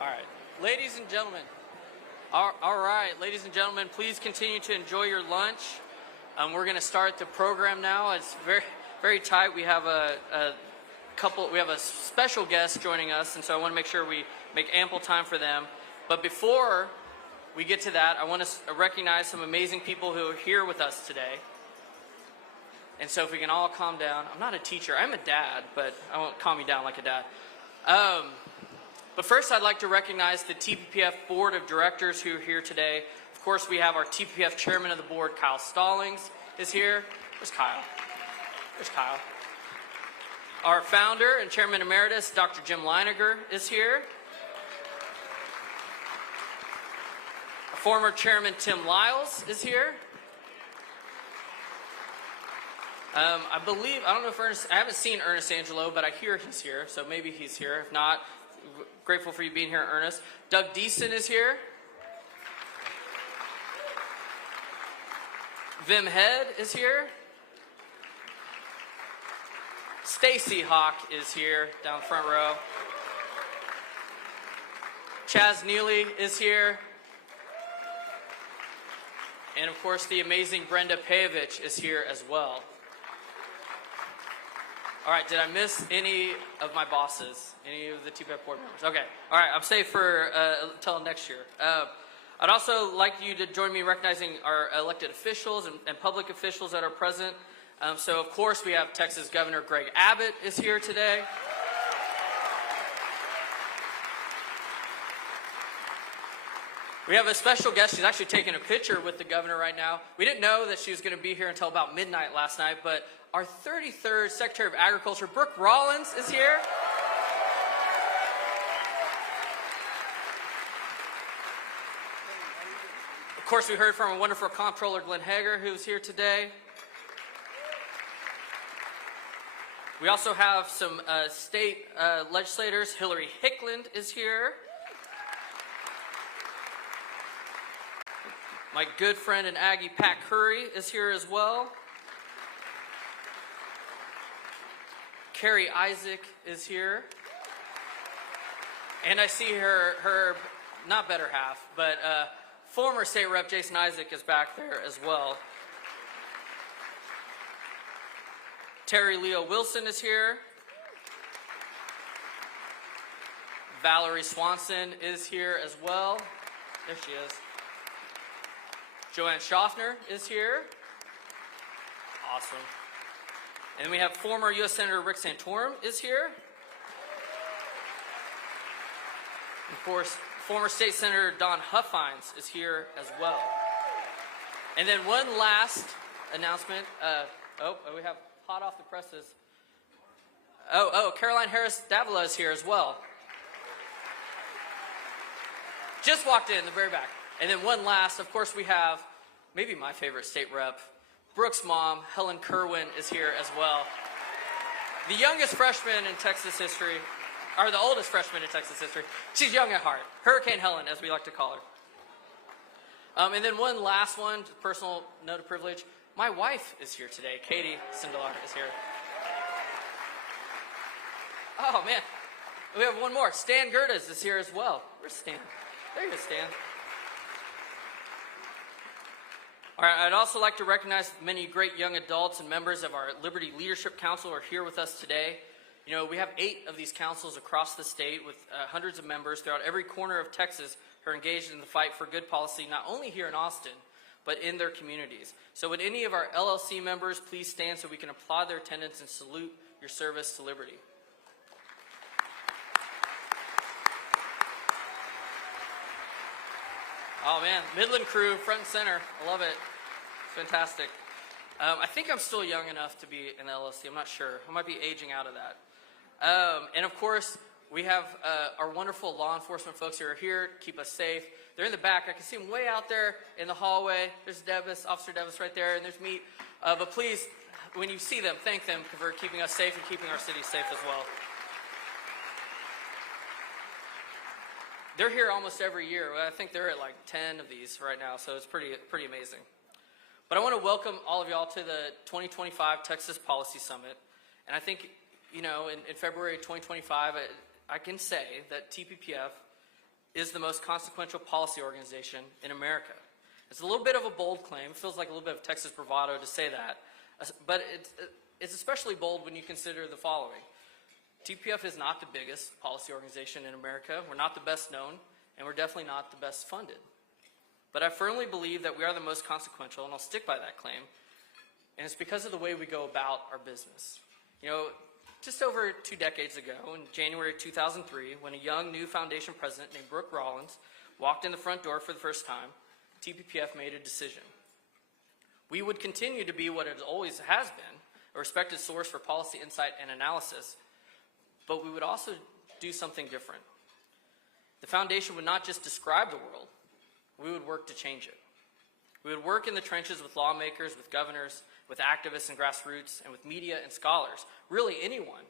All right, ladies and gentlemen. All right, ladies and gentlemen, please continue to enjoy your lunch. We're going to start the program now. It's very, very tight. We have a special guest joining us, and so I want to make sure we make ample time for them. But before we get to that, I want to recognize some amazing people who are here with us today. And so if we can all calm down. I'm not a teacher. I'm a dad, but I won't calm you down like a dad. But first, I'd like to recognize the Tppf Board of Directors who are here today. Of course, we have our Tppf Chairman of the Board, Kyle Stallings, is here. Where's Kyle? There's Kyle. Our founder and Chairman Emeritus, Dr. Jim Leiniger, is here. Our former Chairman Tim Lyles is here. I don't know if I haven't seen Ernest Angelo, but I hear he's here, so maybe he's here. If not, grateful for you being here, Ernest. Doug Deason is here. Vim Head is here. Stacy Hawk is here, down the front row. Chaz Neely is here. And of course, the amazing Brenda Pejovich is here as well. All right, did I miss any of my bosses? Any of the Tppf board members? Okay, all right, I'm safe for until next year. I'd also like you to join me in recognizing our elected officials and public officials that are present. So of course we have Texas Governor Greg Abbott is here today. We have a special guest. She's actually taking a picture with the governor right now. We didn't know that she was going to be here until about midnight last night, but our 33rd Secretary of Agriculture, Brooke Rollins, is here. Of course, we heard from a wonderful comptroller, Glenn Hager, who's here today. We also have some state legislators. Hillary Hickland is here. My good friend and Aggie Pat Curry is here as well. Carrie Isaac is here. And I see her not better half, but former state rep Jason Isaac is back there as well. Terry Leo Wilson is here. Valerie Swanson is here as well. There she is. Joanne Schaffner is here. Awesome. And we have former U.S. Senator Rick Santorum is here. Of course, former State Senator Don Huffines is here as well. And then one last announcement. We have hot off the presses. Caroline Harris Davila is here as well. Just walked in the very back. And then one last, of course, we have maybe my favorite state rep, Brooke's mom, Helen Kerwin, is here as well. The youngest freshman in Texas history, or the oldest freshman in Texas history. She's young at heart. Hurricane Helen, as we like to call her. And then one last one, personal note of privilege. My wife is here today. Katie Sindelar is here. Oh, man. We have one more. Stan Gerdes is here as well. Where's Stan? There you go, Stan. All right, I'd also like to recognize many great young adults and members of our Liberty Leadership Council who are here with us today. You know, we have 8 of these councils across the state with hundreds of members throughout every corner of Texas who are engaged in the fight for good policy, not only here in Austin, but in their communities. So would any of our LLC members please stand so we can applaud their attendance and salute your service to liberty. Oh man, Midland crew, front and center. I love it. It's fantastic. I think I'm still young enough to be an LLC. I'm not sure. I might be aging out of that. And of course, we have our wonderful law enforcement folks who are here to keep us safe. They're in the back. I can see them way out there in the hallway. There's Devis, Officer Devis right there, and there's me. But please, when you see them, thank them for keeping us safe and keeping our city safe as well. They're here almost every year. I think they're at like 10 of these right now, so it's pretty amazing. But I want to welcome all of y'all to the 2025 Texas Policy Summit. And I think, you know, in February 2025, I can say that TPPF is the most consequential policy organization in America. It's a little bit of a bold claim. It feels like a little bit of Texas bravado to say that, but it's especially bold when you consider the following. TPF is not the biggest policy organization in America. We're not the best known, and we're definitely not the best funded. But I firmly believe that we are the most consequential, and I'll stick by that claim, and it's because of the way we go about our business. You know, just over 2 decades ago, in January 2003, when a young new foundation president named Brooke Rollins walked in the front door for the first time, TPPF made a decision. We would continue to be what it always has been, a respected source for policy insight and analysis, but we would also do something different. The foundation would not just describe the world, we would work to change it. We would work in the trenches with lawmakers, with governors, with activists and grassroots, and with media and scholars, really anyone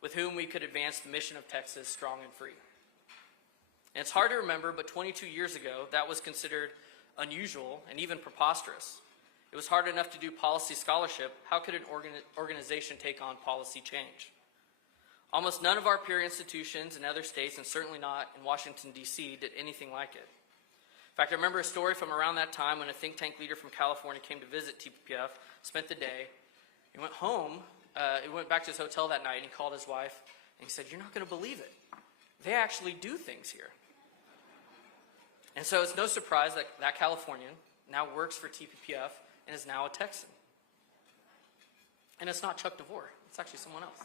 with whom we could advance the mission of Texas strong and free. And it's hard to remember, but 22 years ago, that was considered unusual and even preposterous. It was hard enough to do policy scholarship. How could an organization take on policy change? Almost none of our peer institutions in other states, and certainly not in Washington, D.C., did anything like it. In fact, I remember a story from around that time when a think tank leader from California came to visit TPPF, spent the day. He went home, he went back to his hotel that night, and he called his wife, and he said, "You're not going to believe it. They actually do things here." And so it's no surprise that that Californian now works for TPPF and is now a Texan. And it's not Chuck DeVore. It's actually someone else.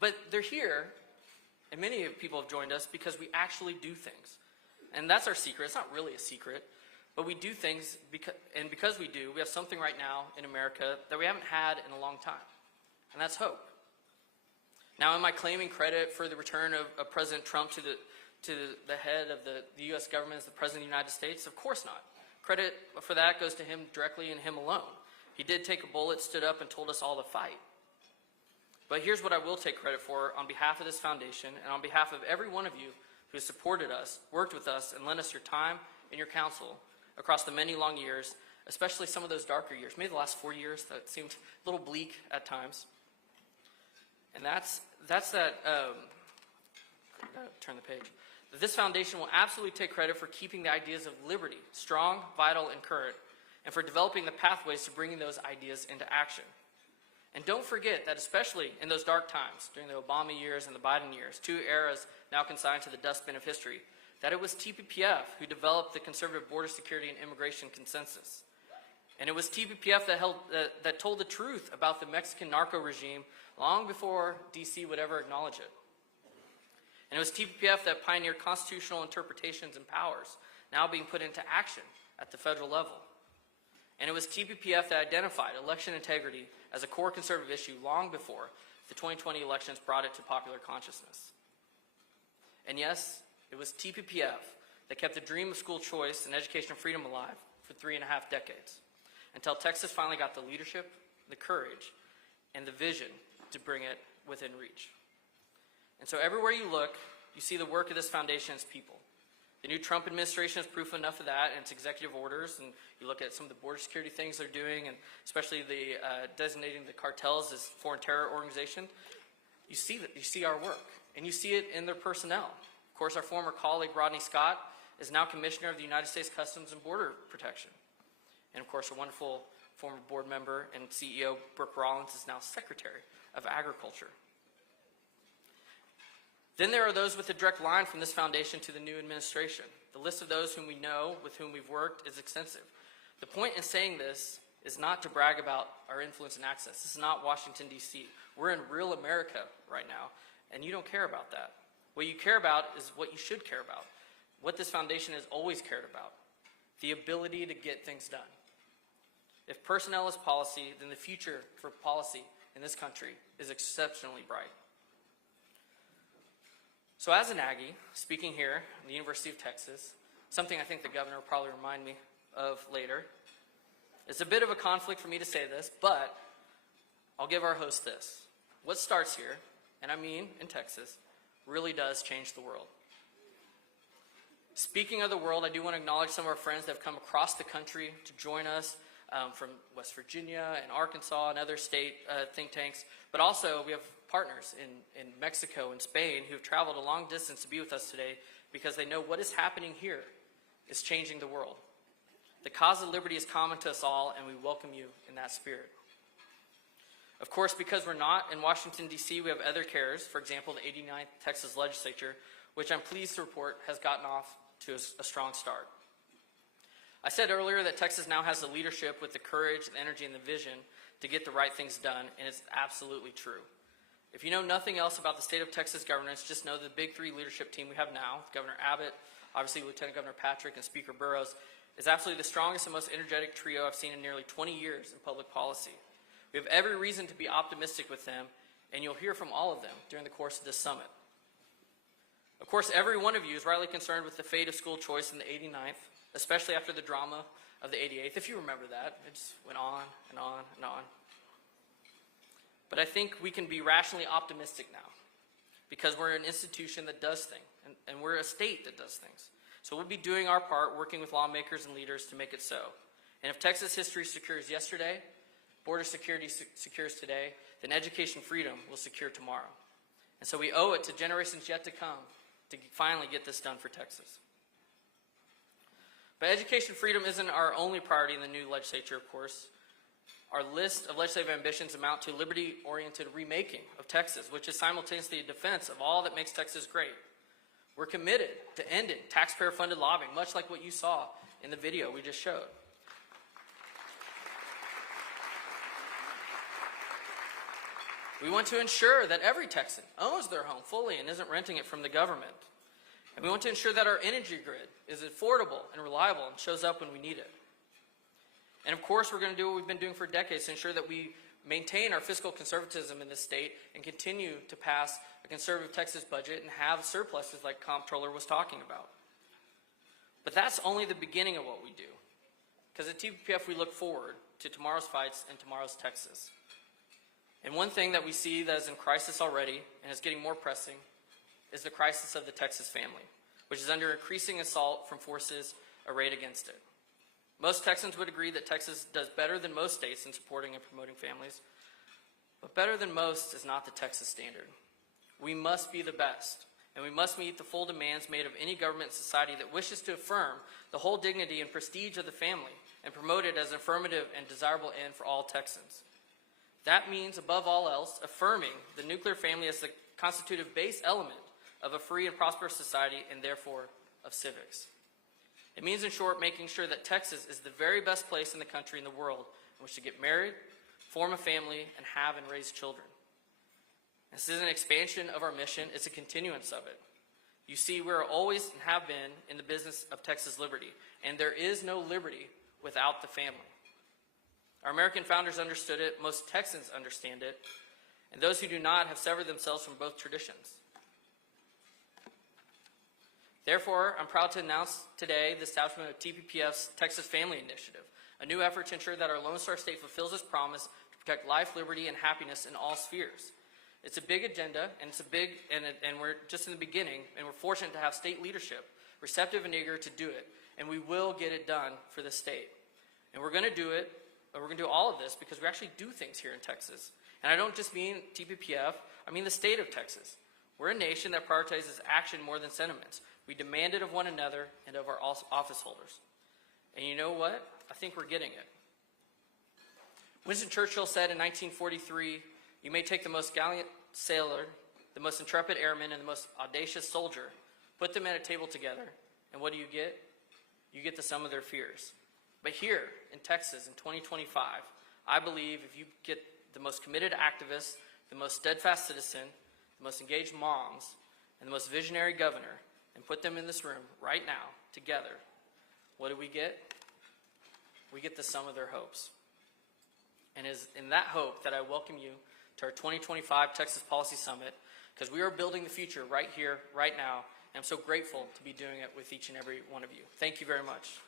But they're here, and many people have joined us because we actually do things. And that's our secret. It's not really a secret, but we do things, because we do, we have something right now in America that we haven't had in a long time, and that's hope. Now, am I claiming credit for the return of President Trump to the head of the U.S. government as the President of the United States? Of course not. Credit for that goes to him directly and him alone. He did take a bullet, stood up, and told us all to fight. But here's what I will take credit for on behalf of this foundation and on behalf of every one of you who has supported us, worked with us, and lent us your time and your counsel across the many long years, especially some of those darker years, maybe the last 4 years that seemed a little bleak at times. And that's that, turn the page. This foundation will absolutely take credit for keeping the ideas of liberty strong, vital, and current, and for developing the pathways to bringing those ideas into action. And don't forget that especially in those dark times, during the Obama years and the Biden years, 2 eras now consigned to the dustbin of history, that it was TPPF who developed the conservative border security and immigration consensus. And it was TPPF that told the truth about the Mexican narco regime long before D.C. would ever acknowledge it. And it was TPPF that pioneered constitutional interpretations and powers now being put into action at the federal level. And it was TPPF that identified election integrity as a core conservative issue long before the 2020 elections brought it to popular consciousness. And yes, it was TPPF that kept the dream of school choice and educational freedom alive for 3.5 decades, until Texas finally got the leadership, the courage, and the vision to bring it within reach. And so everywhere you look, you see the work of this foundation as people. The new Trump administration is proof enough of that in its executive orders, and you look at some of the border security things they're doing, and especially the designating the cartels as foreign terror organization. You see our work, and you see it in their personnel. Of course, our former colleague Rodney Scott is now Commissioner of the United States Customs and Border Protection. And of course, a wonderful former board member and CEO, Brooke Rollins, is now Secretary of Agriculture. Then there are those with a direct line from this foundation to the new administration. The list of those whom we know, with whom we've worked, is extensive. The point in saying this is not to brag about our influence and access. This is not Washington, D.C. We're in real America right now, and you don't care about that. What you care about is what you should care about, what this foundation has always cared about, the ability to get things done. If personnel is policy, then the future for policy in this country is exceptionally bright. So as an Aggie, speaking here at the University of Texas, something I think the governor will probably remind me of later, it's a bit of a conflict for me to say this, but I'll give our host this. What starts here, and I mean in Texas, really does change the world. Speaking of the world, I do want to acknowledge some of our friends that have come across the country to join us from West Virginia and Arkansas and other state think tanks, but also we have partners in Mexico and Spain who have traveled a long distance to be with us today because they know what is happening here is changing the world. The cause of liberty is common to us all, and we welcome you in that spirit. Of course, because we're not in Washington, D.C., we have other cares. For example, the 89th Texas Legislature, which I'm pleased to report has gotten off to a strong start. I said earlier that Texas now has the leadership with the courage, the energy, and the vision to get the right things done, and it's absolutely true. If you know nothing else about the state of Texas governance, just know the big three leadership team we have now, Governor Abbott, obviously Lieutenant Governor Patrick, and Speaker Burrows, is absolutely the strongest and most energetic trio I've seen in nearly 20 years in public policy. We have every reason to be optimistic with them, and you'll hear from all of them during the course of this summit. Of course, every one of you is rightly concerned with the fate of school choice in the 89th, especially after the drama of the 88th, if you remember that. It just went on and on and on. But I think we can be rationally optimistic now because we're an institution that does things, and we're a state that does things. So we'll be doing our part, working with lawmakers and leaders to make it so. And if Texas history secures yesterday, border security secures today, then education freedom will secure tomorrow. And so we owe it to generations yet to come to finally get this done for Texas. But education freedom isn't our only priority in the new legislature, of course. Our list of legislative ambitions amount to liberty-oriented remaking of Texas, which is simultaneously a defense of all that makes Texas great. We're committed to ending taxpayer-funded lobbying, much like what you saw in the video we just showed. We want to ensure that every Texan owns their home fully and isn't renting it from the government. And we want to ensure that our energy grid is affordable and reliable and shows up when we need it. And of course, we're going to do what we've been doing for decades to ensure that we maintain our fiscal conservatism in this state and continue to pass a conservative Texas budget and have surpluses like Comptroller was talking about. But that's only the beginning of what we do. Because at Tppf, we look forward to tomorrow's fights and tomorrow's Texas. And one thing that we see that is in crisis already and is getting more pressing is the crisis of the Texas family, which is under increasing assault from forces arrayed against it. Most Texans would agree that Texas does better than most states in supporting and promoting families, but better than most is not the Texas standard. We must be the best, and we must meet the full demands made of any government society that wishes to affirm the whole dignity and prestige of the family and promote it as an affirmative and desirable end for all Texans. That means, above all else, affirming the nuclear family as the constitutive base element of a free and prosperous society and therefore of civics. It means, in short, making sure that Texas is the very best place in the country and the world in which to get married, form a family, and have and raise children. This is an expansion of our mission. It's a continuance of it. You see, we are always and have been in the business of Texas liberty, and there is no liberty without the family. Our American founders understood it, most Texans understand it, and those who do not have severed themselves from both traditions. Therefore, I'm proud to announce today the establishment of Tppf's Texas Family Initiative, a new effort to ensure that our Lone Star State fulfills its promise to protect life, liberty, and happiness in all spheres. It's a big agenda, and we're just in the beginning, and we're fortunate to have state leadership, receptive and eager to do it, and we will get it done for the state. And we're going to do it. We're going to do all of this because we actually do things here in Texas. And I don't just mean Tppf, I mean the state of Texas. We're a nation that prioritizes action more than sentiments. We demand it of one another and of our office holders. And you know what? I think we're getting it. Winston Churchill said in 1943, "You may take the most gallant sailor, the most intrepid airman, and the most audacious soldier, put them at a table together, and what do you get? You get the sum of their fears." But here in Texas in 2025, I believe if you get the most committed activists, the most steadfast citizen, the most engaged moms, and the most visionary governor, and put them in this room right now together, what do we get? We get the sum of their hopes. And it is in that hope that I welcome you to our 2025 Texas Policy Summit, because we are building the future right here, right now, and I'm so grateful to be doing it with each and every one of you. Thank you very much.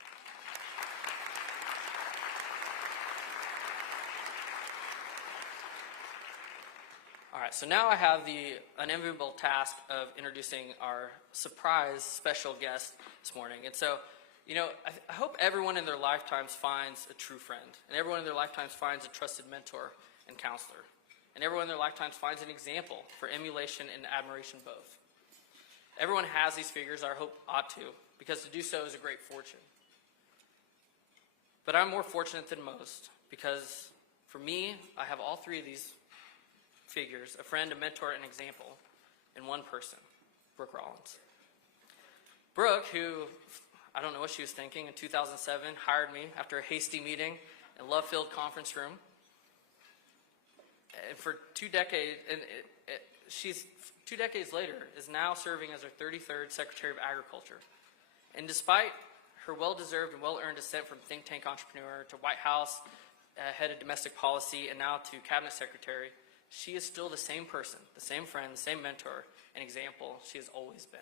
All right, so now I have the unenviable task of introducing our surprise special guest this morning. And so, you know, I hope everyone in their lifetimes finds a true friend, and everyone in their lifetimes finds a trusted mentor and counselor. and everyone in their lifetimes finds an example for emulation and admiration both. Everyone has these figures, or I hope ought to, because to do so is a great fortune. But I'm more fortunate than most, because for me, I have all three of these figures, a friend, a mentor, and an example, in one person, Brooke Rollins. Brooke, who, I don't know what she was thinking, in 2007 hired me after a hasty meeting in a love-filled conference room. And for 2 decades, she's 2 decades later, is now serving as our 33rd Secretary of Agriculture. And despite her well-deserved and well-earned ascent from think tank entrepreneur to White House head of domestic policy and now to cabinet secretary, she is still the same person, the same friend, the same mentor and example she has always been.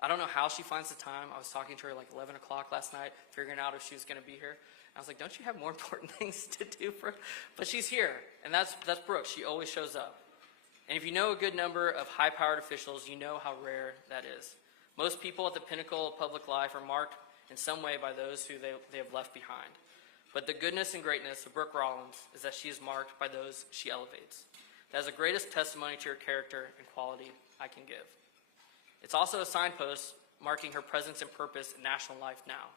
I don't know how she finds the time. I was talking to her like 11 o'clock last night, figuring out if she was going to be here. I was like, don't you have more important things to do, Brooke? But she's here, and that's Brooke. She always shows up. And if you know a good number of high-powered officials, you know how rare that is. Most people at the pinnacle of public life are marked in some way by those who they have left behind. But the goodness and greatness of Brooke Rollins is that she is marked by those she elevates. That is the greatest testimony to her character and quality I can give. It's also a signpost marking her presence and purpose in national life now.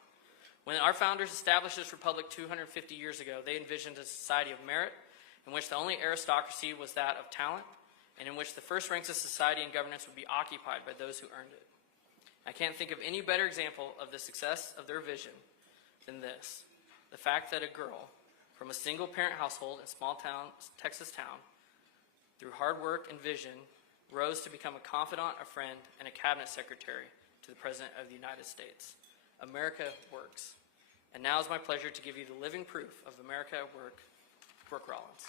When our founders established this republic 250 years ago, they envisioned a society of merit in which the only aristocracy was that of talent, and in which the first ranks of society and governance would be occupied by those who earned it. I can't think of any better example of the success of their vision than this. The fact that a girl from a single-parent household in small-town Texas town, through hard work and vision, rose to become a confidant, a friend, and a cabinet secretary to the President of the United States. America works. And now it's my pleasure to give you the living proof of America at work, Brooke Rollins.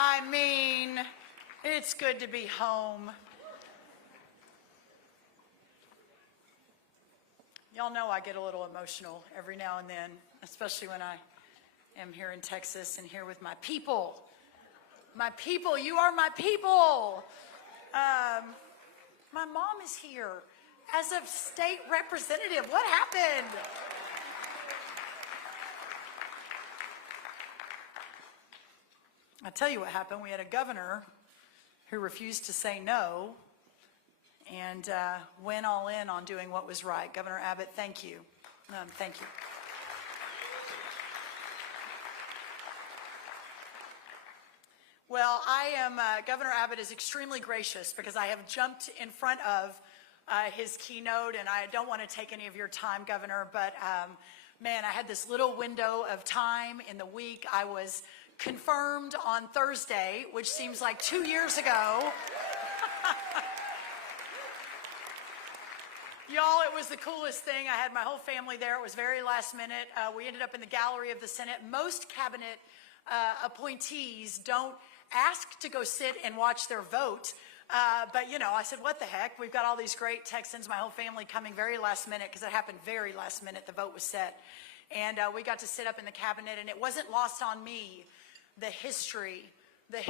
I mean, it's good to be home. Y'all know I get a little emotional every now and then, especially when I am here in Texas and here with my people. My people, you are my people. My mom is here as a state representative. What happened? I'll tell you what happened. We had a governor who refused to say no and went all in on doing what was right. Governor Abbott, thank you. Thank you. Well, Governor Abbott is extremely gracious because I have jumped in front of his keynote, and I don't want to take any of your time, Governor, but man, I had this little window of time in the week. I was confirmed on Thursday, which seems like 2 years ago. Y'all, it was the coolest thing. I had my whole family there. It was very last minute. We ended up in the gallery of the Senate. Most cabinet appointees don't ask to go sit and watch their vote. But, you know, I said, what the heck? We've got all these great Texans, my whole family coming very last minute, because it happened very last minute. The vote was set. And we got to sit up in the cabinet, and it wasn't lost on me the history that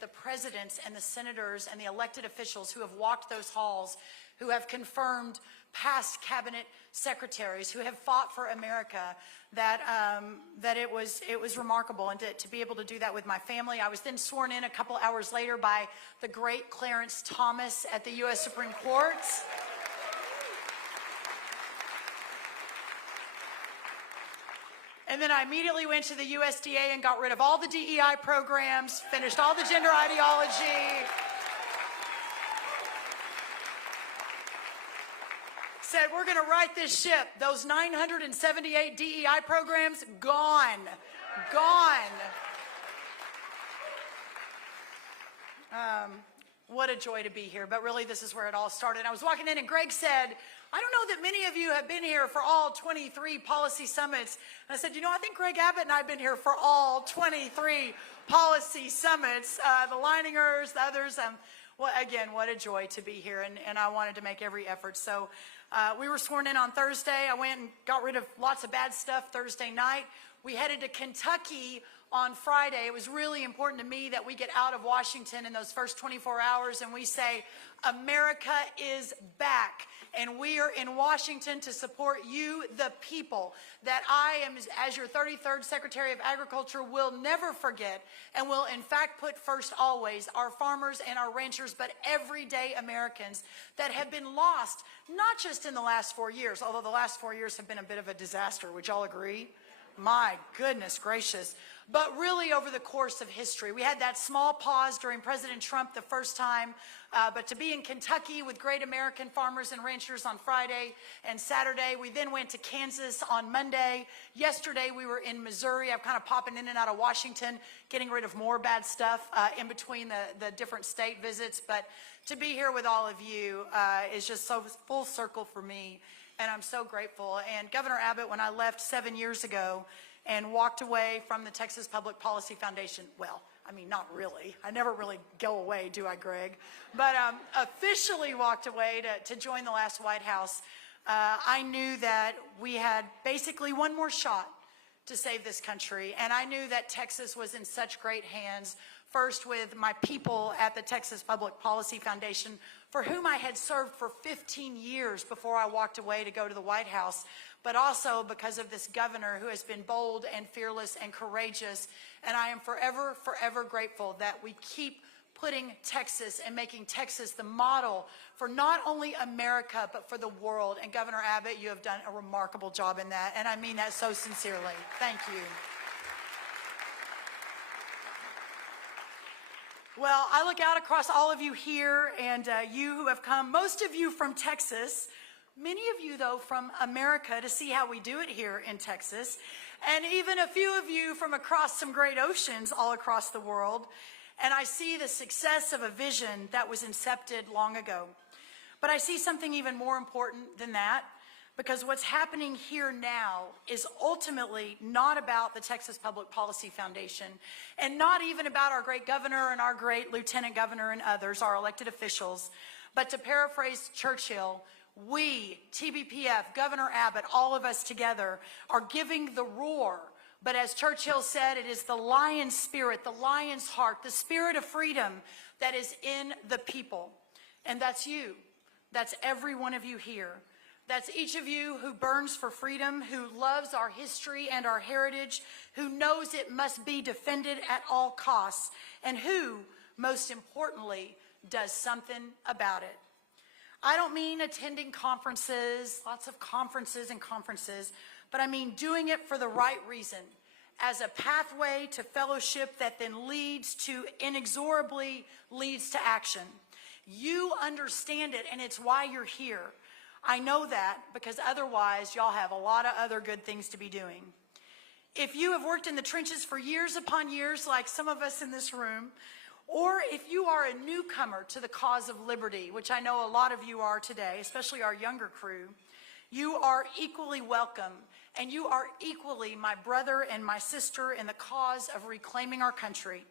the presidents and the senators and the elected officials who have walked those halls, who have confirmed past cabinet secretaries, who have fought for America, that it was remarkable. And to be able to do that with my family. I was then sworn in a couple hours later by the great Clarence Thomas at the U.S. Supreme Court. And then I immediately went to the USDA and got rid of all the DEI programs, finished all the gender ideology. Said, we're going to right this ship. Those 978 DEI programs, gone. Gone. What a joy to be here. But really, this is where it all started. I was walking in, and Greg said, I don't know that many of you have been here for all 23 policy summits. And I said, you know, I think Greg Abbott and I have been here for all 23 policy summits, the Liningers, the others. Well, again, what a joy to be here, and I wanted to make every effort. So We were sworn in on Thursday. I went and got rid of lots of bad stuff Thursday night. We headed to Kentucky on Friday. It was really important to me that we get out of Washington in those first 24 hours and we say, America is back. And we are in Washington to support you, the people, that I am, as your 33rd Secretary of Agriculture, will never forget and will in fact put first always our farmers and our ranchers, but everyday Americans that have been lost, not just in the last 4 years, although the last 4 years have been a bit of a disaster. Would y'all agree? My goodness gracious. But really over the course of history. We had that small pause during President Trump the first time, but to be in Kentucky with great American farmers and ranchers on Friday and Saturday. We then went to Kansas on Monday. Yesterday we were in Missouri. I'm kind of popping in and out of Washington, getting rid of more bad stuff in between the different state visits. But to be here with all of you is just so full circle for me. And I'm so grateful. And Governor Abbott, when I left 7 years ago and walked away from the Texas Public Policy Foundation, well, I mean, not really. I never really go away, do I, Greg? But officially walked away to join the last White House. I knew that we had basically one more shot to save this country. And I knew that Texas was in such great hands, first with my people at the Texas Public Policy Foundation, for whom I had served for 15 years before I walked away to go to the White House, but also because of this governor who has been bold and fearless and courageous. And I am forever, forever grateful that we keep putting Texas and making Texas the model for not only America, but for the world. And Governor Abbott, you have done a remarkable job in that. And I mean that so sincerely. Thank you. Well, I look out across all of you here and you who have come, most of you from Texas, many of you, though, from America to see how we do it here in Texas, and even a few of you from across some great oceans all across the world. And I see the success of a vision that was incepted long ago. But I see something even more important than that, because what's happening here now is ultimately not about the Texas Public Policy Foundation, and not even about our great governor and our great lieutenant governor and others, our elected officials. But to paraphrase Churchill, we, TPF, Governor Abbott, all of us together are giving the roar. But as Churchill said, it is the lion's spirit, the lion's heart, the spirit of freedom that is in the people. And that's you. That's every one of you here. That's each of you who burns for freedom, who loves our history and our heritage, who knows it must be defended at all costs, and who, most importantly, does something about it. I don't mean attending conferences, lots of conferences and conferences, but I mean doing it for the right reason, as a pathway to fellowship that then inexorably leads to action. You understand it, and it's why you're here. I know that because otherwise y'all have a lot of other good things to be doing. If you have worked in the trenches for years upon years, like some of us in this room, or if you are a newcomer to the cause of liberty, which I know a lot of you are today, especially our younger crew, you are equally welcome, and you are equally my brother and my sister in the cause of reclaiming our country.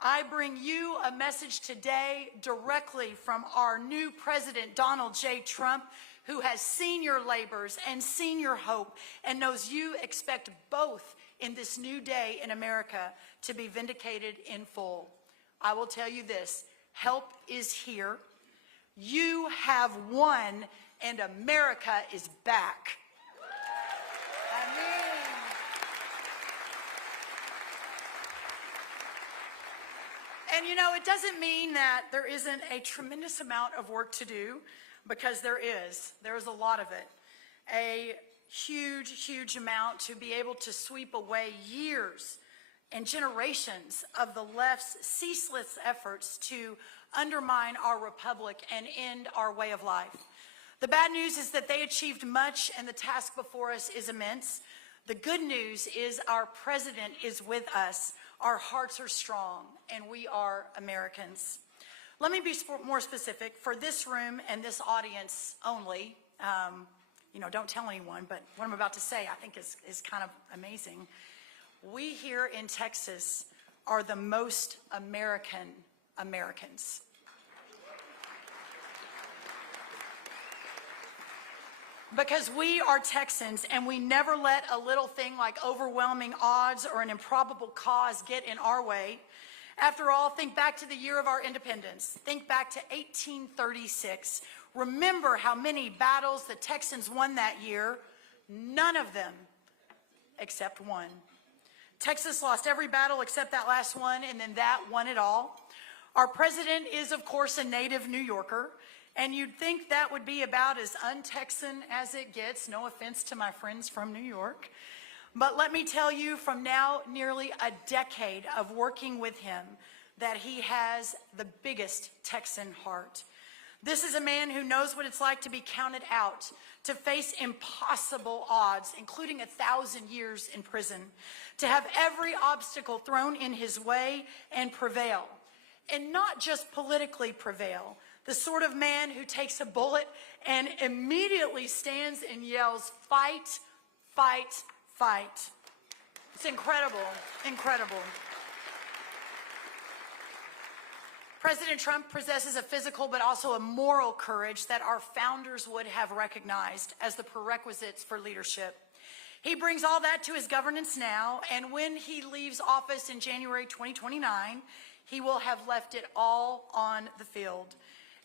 I bring you a message today directly from our new president, Donald J. Trump, who has seen your labors and seen your hope and knows you expect both in this new day in America to be vindicated in full. I will tell you this, help is here. You have won, and America is back. And you know, it doesn't mean that there isn't a tremendous amount of work to do, because there is. There's a lot of it. A huge, huge amount to be able to sweep away years and generations of the left's ceaseless efforts to undermine our republic and end our way of life. The bad news is that they achieved much, and the task before us is immense. The good news is our president is with us. Our hearts are strong, and we are Americans. Let me be more specific for this room and this audience only. You know, don't tell anyone, but what I'm about to say I think is kind of amazing. We here in Texas are the most American Americans. Because we are Texans and we never let a little thing like overwhelming odds or an improbable cause get in our way. After all, think back to the year of our independence. Think back to 1836. Remember how many battles the Texans won that year. None of them except one. Texas lost every battle except that last one, and then that won it all. Our president is, of course, a native New Yorker, and you'd think that would be about as un-Texan as it gets. No offense to my friends from New York. But let me tell you, from now nearly a decade of working with him, that he has the biggest Texan heart. This is a man who knows what it's like to be counted out, to face impossible odds, including 1,000 years in prison, to have every obstacle thrown in his way and prevail. And not just politically prevail, the sort of man who takes a bullet and immediately stands and yells, "Fight, fight, fight." It's incredible, incredible. President Trump possesses a physical but also a moral courage that our founders would have recognized as the prerequisites for leadership. He brings all that to his governance now, and when he leaves office in January 2029, he will have left it all on the field.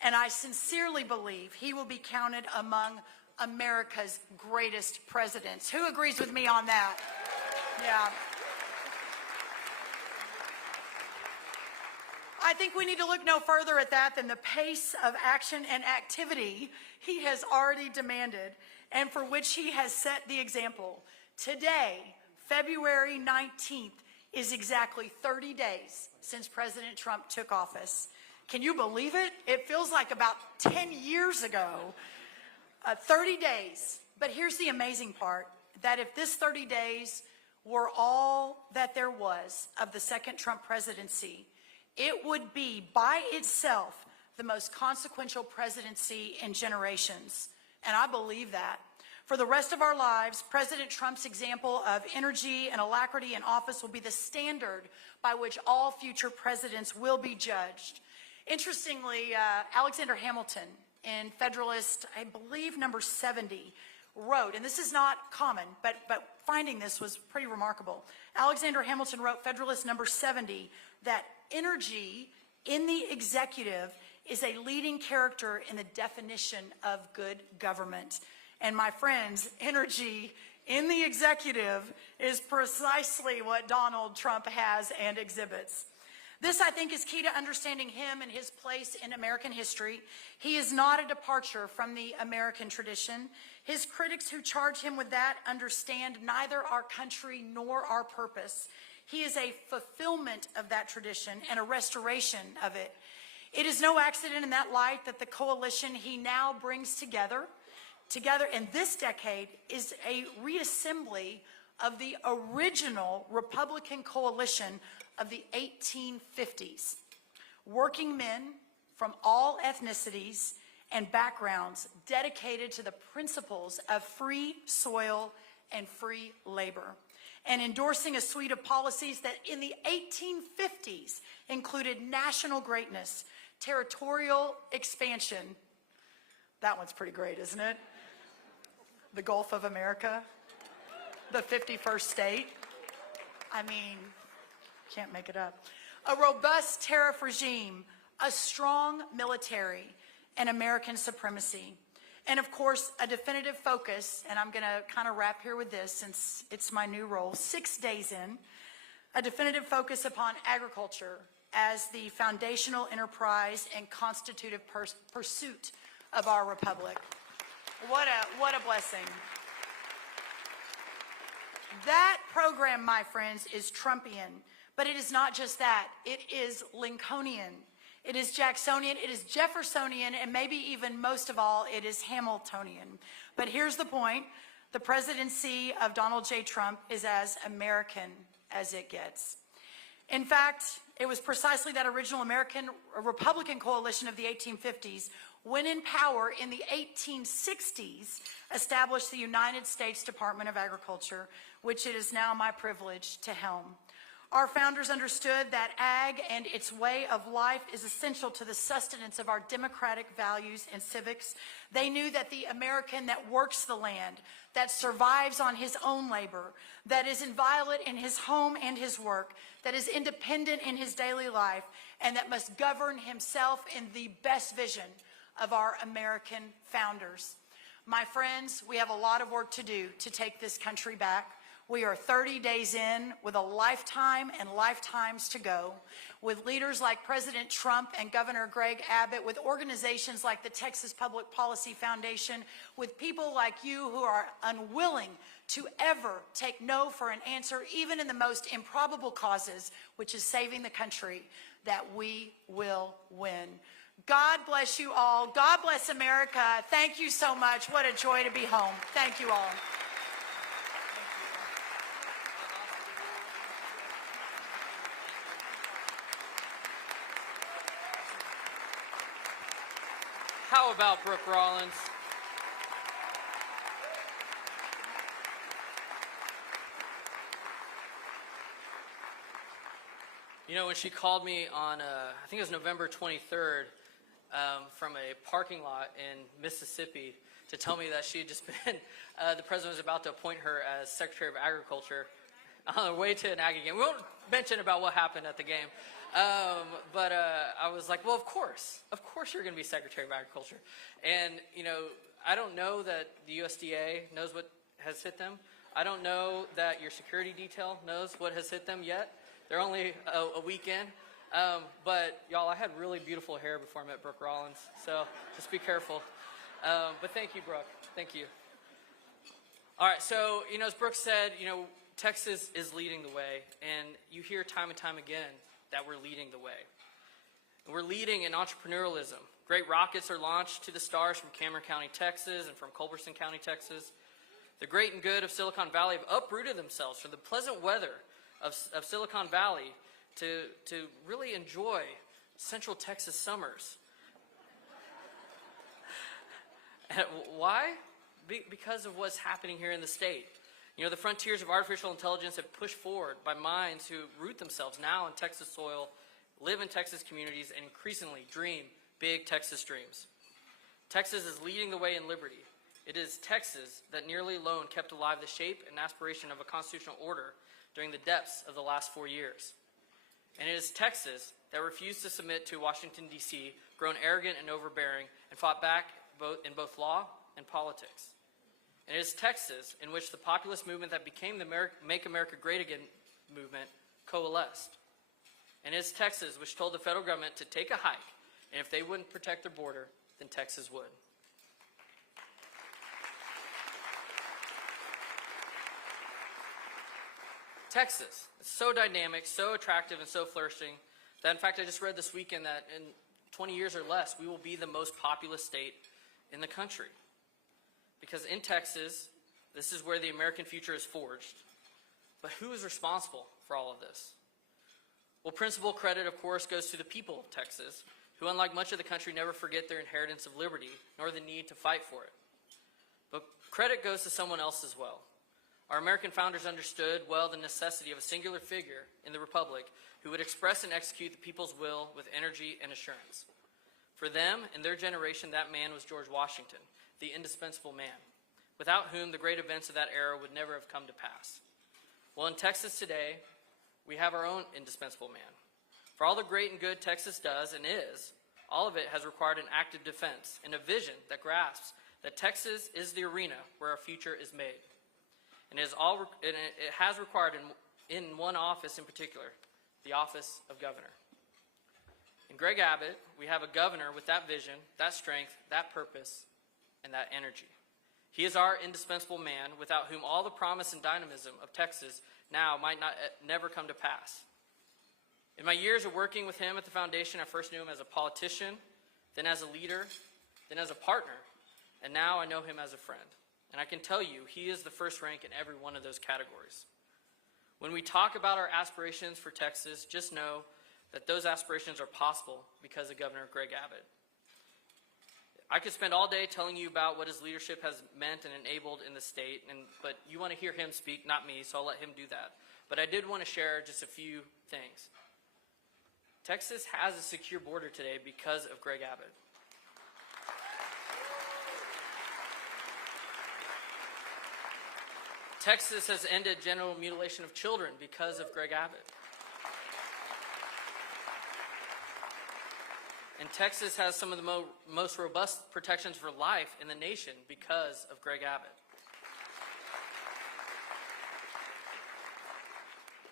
And I sincerely believe he will be counted among America's greatest presidents. Who agrees with me on that? Yeah. I think we need to look no further at that than the pace of action and activity he has already demanded and for which he has set the example. Today, February 19th, is exactly 30 days since President Trump took office. Can you believe it? It feels like about 10 years ago. 30 days. But here's the amazing part, that if this 30 days were all that there was of the second Trump presidency, it would be by itself the most consequential presidency in generations. And I believe that. For the rest of our lives, President Trump's example of energy and alacrity in office will be the standard by which all future presidents will be judged. Interestingly, Alexander Hamilton in Federalist, I believe number 70, wrote, and this is not common, but finding this was pretty remarkable. Alexander Hamilton wrote, Federalist number 70, that energy in the executive is a leading character in the definition of good government. And my friends, energy in the executive is precisely what Donald Trump has and exhibits. This, I think, is key to understanding him and his place in American history. He is not a departure from the American tradition. His critics who charge him with that understand neither our country nor our purpose. He is a fulfillment of that tradition and a restoration of it. It is no accident in that light that the coalition he now brings together in this decade is a reassembly of the original Republican coalition of the 1850s. Working men from all ethnicities and backgrounds dedicated to the principles of free soil and free labor, and endorsing a suite of policies that in the 1850s included national greatness, territorial expansion. That one's pretty great, isn't it? The Gulf of America, the 51st state. I mean, can't make it up. A robust tariff regime, a strong military, and American supremacy. And of course, a definitive focus, and I'm going to kind of wrap here with this since it's my new role, 6 days in, a definitive focus upon agriculture as the foundational enterprise and constitutive pursuit of our republic. What a blessing. That program, my friends, is Trumpian, but it is not just that. It is Lincolnian. It is Jacksonian, it is Jeffersonian, and maybe even most of all, it is Hamiltonian. But here's the point. The presidency of Donald J. Trump is as American as it gets. In fact, it was precisely that original American Republican coalition of the 1850s, when in power in the 1860s, established the United States Department of Agriculture, which it is now my privilege to helm. Our founders understood that ag and its way of life is essential to the sustenance of our democratic values and civics. They knew that the American that works the land, that survives on his own labor, that is inviolate in his home and his work, that is independent in his daily life, and that must govern himself in the best vision of our American founders. My friends, we have a lot of work to do to take this country back. We are 30 days in with a lifetime and lifetimes to go, with leaders like President Trump and Governor Greg Abbott, with organizations like the Texas Public Policy Foundation, with people like you who are unwilling to ever take no for an answer, even in the most improbable causes, which is saving the country, that we will win. God bless you all. God bless America. Thank you so much. What a joy to be home. Thank you all. How about Brooke Rollins? You know, when she called me on, I think it was November 23rd, from a parking lot in Mississippi to tell me that she had just been, the president was about to appoint her as Secretary of Agriculture on the way to an Aggie game. We won't mention about what happened at the game. But I was like, well, of course you're going to be Secretary of Agriculture. And, you know, I don't know that the USDA knows what has hit them. I don't know that your security detail knows what has hit them yet. They're only a week in. But, y'all, I had really beautiful hair before I met Brooke Rollins, so just be careful. But thank you, Brooke. Thank you. All right, so, you know, as Brooke said, you know, Texas is leading the way, and you hear time and time again that we're leading the way. And we're leading in entrepreneurialism. Great rockets are launched to the stars from Cameron County, Texas, and from Culberson County, Texas. The great and good of Silicon Valley have uprooted themselves from the pleasant weather of Silicon Valley to really enjoy Central Texas summers. And why? Because of what's happening here in the state. You know, the frontiers of artificial intelligence have pushed forward by minds who root themselves now in Texas soil, live in Texas communities, and increasingly dream big Texas dreams. Texas is leading the way in liberty. It is Texas that nearly alone kept alive the shape and aspiration of a constitutional order during the depths of the last 4 years. And it is Texas that refused to submit to Washington, D.C., grown arrogant and overbearing, and fought back in both law and politics. And it is Texas in which the populist movement that became the Make America Great Again movement coalesced. And it is Texas which told the federal government to take a hike, and if they wouldn't protect their border, then Texas would. Texas is so dynamic, so attractive, and so flourishing that, in fact, I just read this weekend that in 20 years or less, we will be the most populous state in the country. Because in Texas, this is where the American future is forged. But who is responsible for all of this? Well, principal credit, of course, goes to the people of Texas, who, unlike much of the country, never forget their inheritance of liberty, nor the need to fight for it. But credit goes to someone else as well. Our American founders understood well the necessity of a singular figure in the Republic who would express and execute the people's will with energy and assurance. For them and their generation, that man was George Washington, the indispensable man, without whom the great events of that era would never have come to pass. Well, in Texas today, we have our own indispensable man. For all the great and good Texas does and is, all of it has required an active defense and a vision that grasps that Texas is the arena where our future is made. And it has required in one office in particular, the office of governor. In Greg Abbott, we have a governor with that vision, that strength, that purpose, and that energy. He is our indispensable man, without whom all the promise and dynamism of Texas now might never come to pass. In my years of working with him at the foundation, I first knew him as a politician, then as a leader, then as a partner, and now I know him as a friend. And I can tell you, he is the first rank in every one of those categories. When we talk about our aspirations for Texas, just know that those aspirations are possible because of Governor Greg Abbott. I could spend all day telling you about what his leadership has meant and enabled in the state, but you want to hear him speak, not me, so I'll let him do that. but I did want to share just a few things. Texas has a secure border today because of Greg Abbott. Texas has ended genital mutilation of children because of Greg Abbott. And Texas has some of the most robust protections for life in the nation because of Greg Abbott.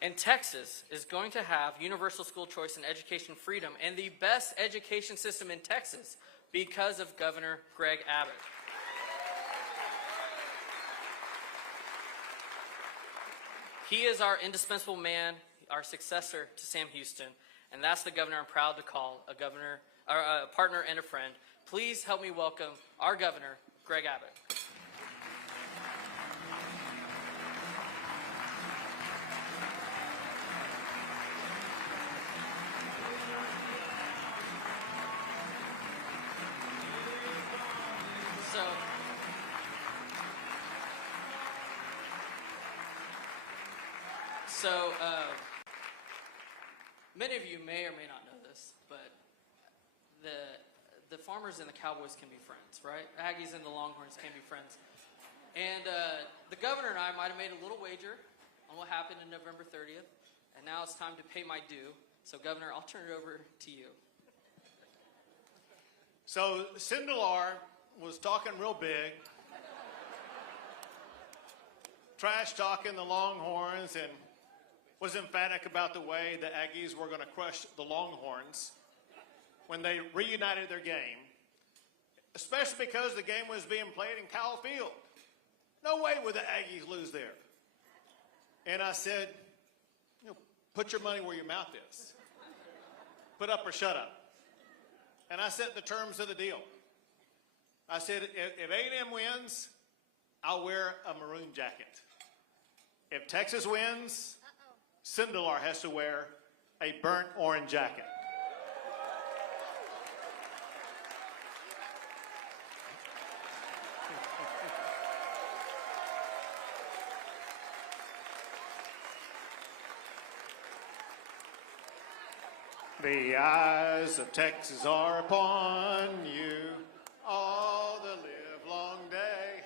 And Texas is going to have universal school choice and education freedom and the best education system in Texas because of Governor Greg Abbott. He is our indispensable man, our successor to Sam Houston, and that's the governor I'm proud to call a partner and a friend. Please help me welcome our governor, Greg Abbott. So, many of you may or may not know this, but the farmers and the Cowboys can be friends, right? Aggies and the Longhorns can be friends. And the governor and I might have made a little wager on what happened in November 30th, and now it's time to pay my due. So, Governor, I'll turn it over to you. So, Sindelar was talking real big, trash talking the Longhorns, and was emphatic about the way the Aggies were going to crush the Longhorns when they reunited their game, especially because the game was being played in Kyle Field. No way would the Aggies lose there. And I said, put your money where your mouth is. Put up or shut up. And I set the terms of the deal. I said, if A&M wins, I'll wear a maroon jacket. If Texas wins, Sindelar has to wear a burnt orange jacket. The eyes of Texas are upon you all the livelong day.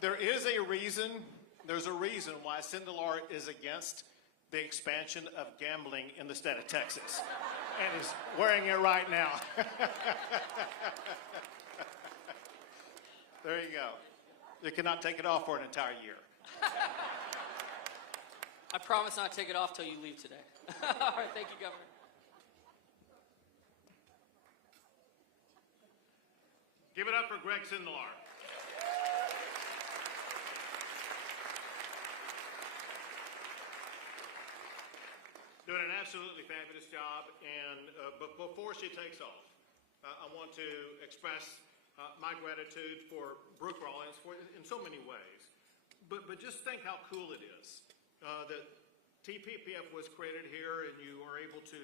There's a reason why Sindelar is against the expansion of gambling in the state of Texas, and is wearing it right now. There you go. You cannot take it off for an entire year. I promise not to take it off till you leave today. All right, thank you, Governor. Give it up for Greg Sindelar. Doing an absolutely fabulous job, and but before she takes off, I want to express my gratitude for Brooke Rollins in so many ways. But just think how cool it is that Tppf was created here, and you are able to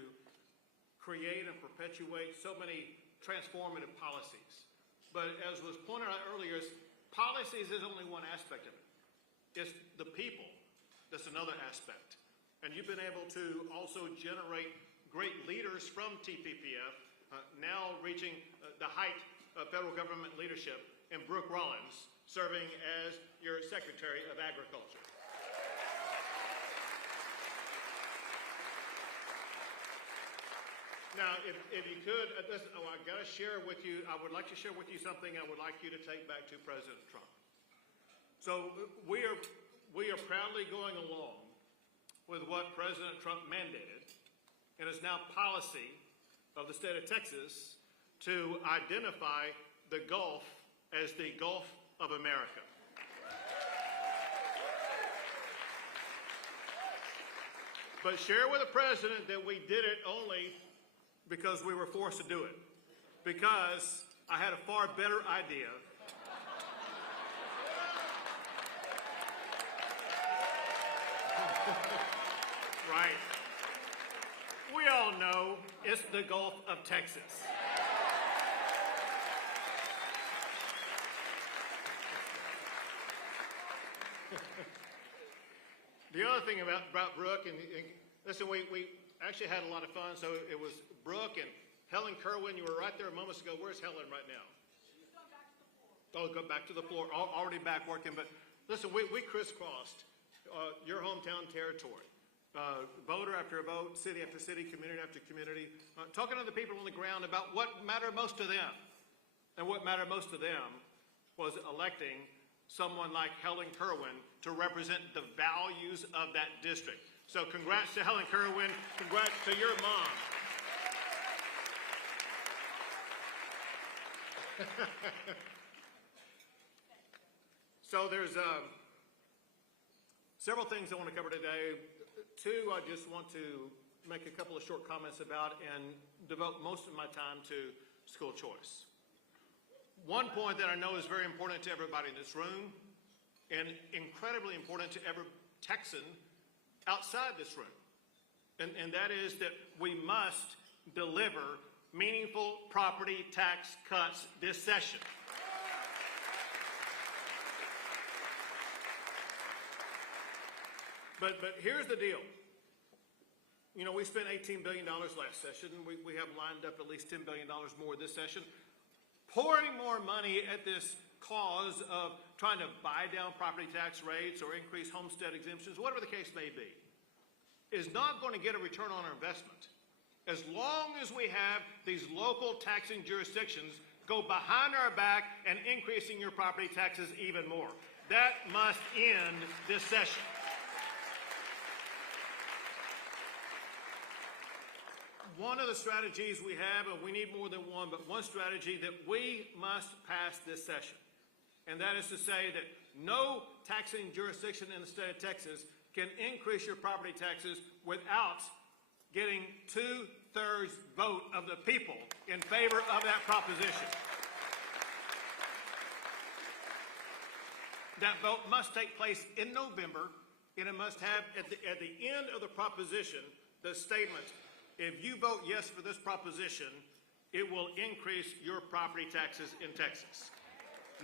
create and perpetuate so many transformative policies. But as was pointed out earlier, policies is only one aspect of it. It's the people that's another aspect. And you've been able to also generate great leaders from Tppf, now reaching the height of federal government leadership, in Brooke Rollins, serving as your Secretary of Agriculture. Now, if you could, I got to share with you, I would like to share with you something I would like you to take back to President Trump. So we are proudly going along with what President Trump mandated, and is now policy of the state of Texas to identify the Gulf as the Gulf of America. But share with the president that we did it only because we were forced to do it, because I had a far better idea. Right. we all know, it's the Gulf of Texas. The other thing about Brooke, and listen, we actually had a lot of fun. So it was Brooke and Helen Kerwin. You were right there moments ago. Where's Helen right now? She's gone back to the floor. Oh, go back to the floor. Already back working. But listen, we crisscrossed your hometown territory. Voter after vote, city after city, community after community, talking to the people on the ground about what mattered most to them. And what mattered most to them was electing someone like Helen Kerwin to represent the values of that district. So congrats to Helen Kerwin, congrats to your mom. So there's several things I want to cover today. Two, I just want to make a couple of short comments about and devote most of my time to school choice. One point that I know is very important to everybody in this room and incredibly important to every Texan outside this room, and that is that we must deliver meaningful property tax cuts this session. But here's the deal. You know, we spent $18 billion last session. We have lined up at least $10 billion more this session. Pouring more money at this cause of trying to buy down property tax rates or increase homestead exemptions, whatever the case may be, is not going to get a return on our investment. As long as we have these local taxing jurisdictions go behind our back and increasing your property taxes even more. That must end this session. One of the strategies we have, and we need more than one, but one strategy that we must pass this session, and that is to say that no taxing jurisdiction in the state of Texas can increase your property taxes without getting 2/3 vote of the people in favor of that proposition. That vote must take place in November, and it must have at the end of the proposition the statement, if you vote yes for this proposition, it will increase your property taxes in Texas.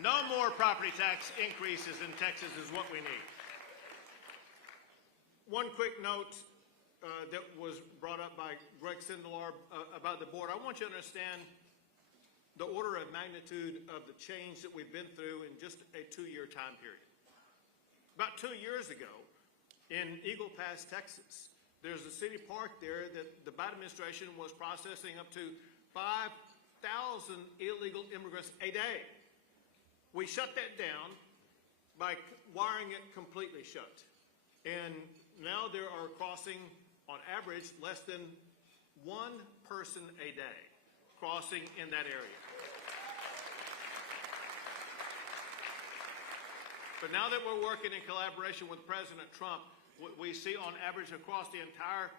No more property tax increases in Texas is what we need. One quick note that was brought up by Greg Sindelar about the board. I want you to understand the order of magnitude of the change that we've been through in just a 2-year time period. About 2 years ago, in Eagle Pass, Texas, there's a city park there that the Biden administration was processing up to 5,000 illegal immigrants a day. We shut that down by wiring it completely shut. And now there are crossing, on average, less than one person a day crossing in that area. But now that we're working in collaboration with President Trump, we see on average across the entire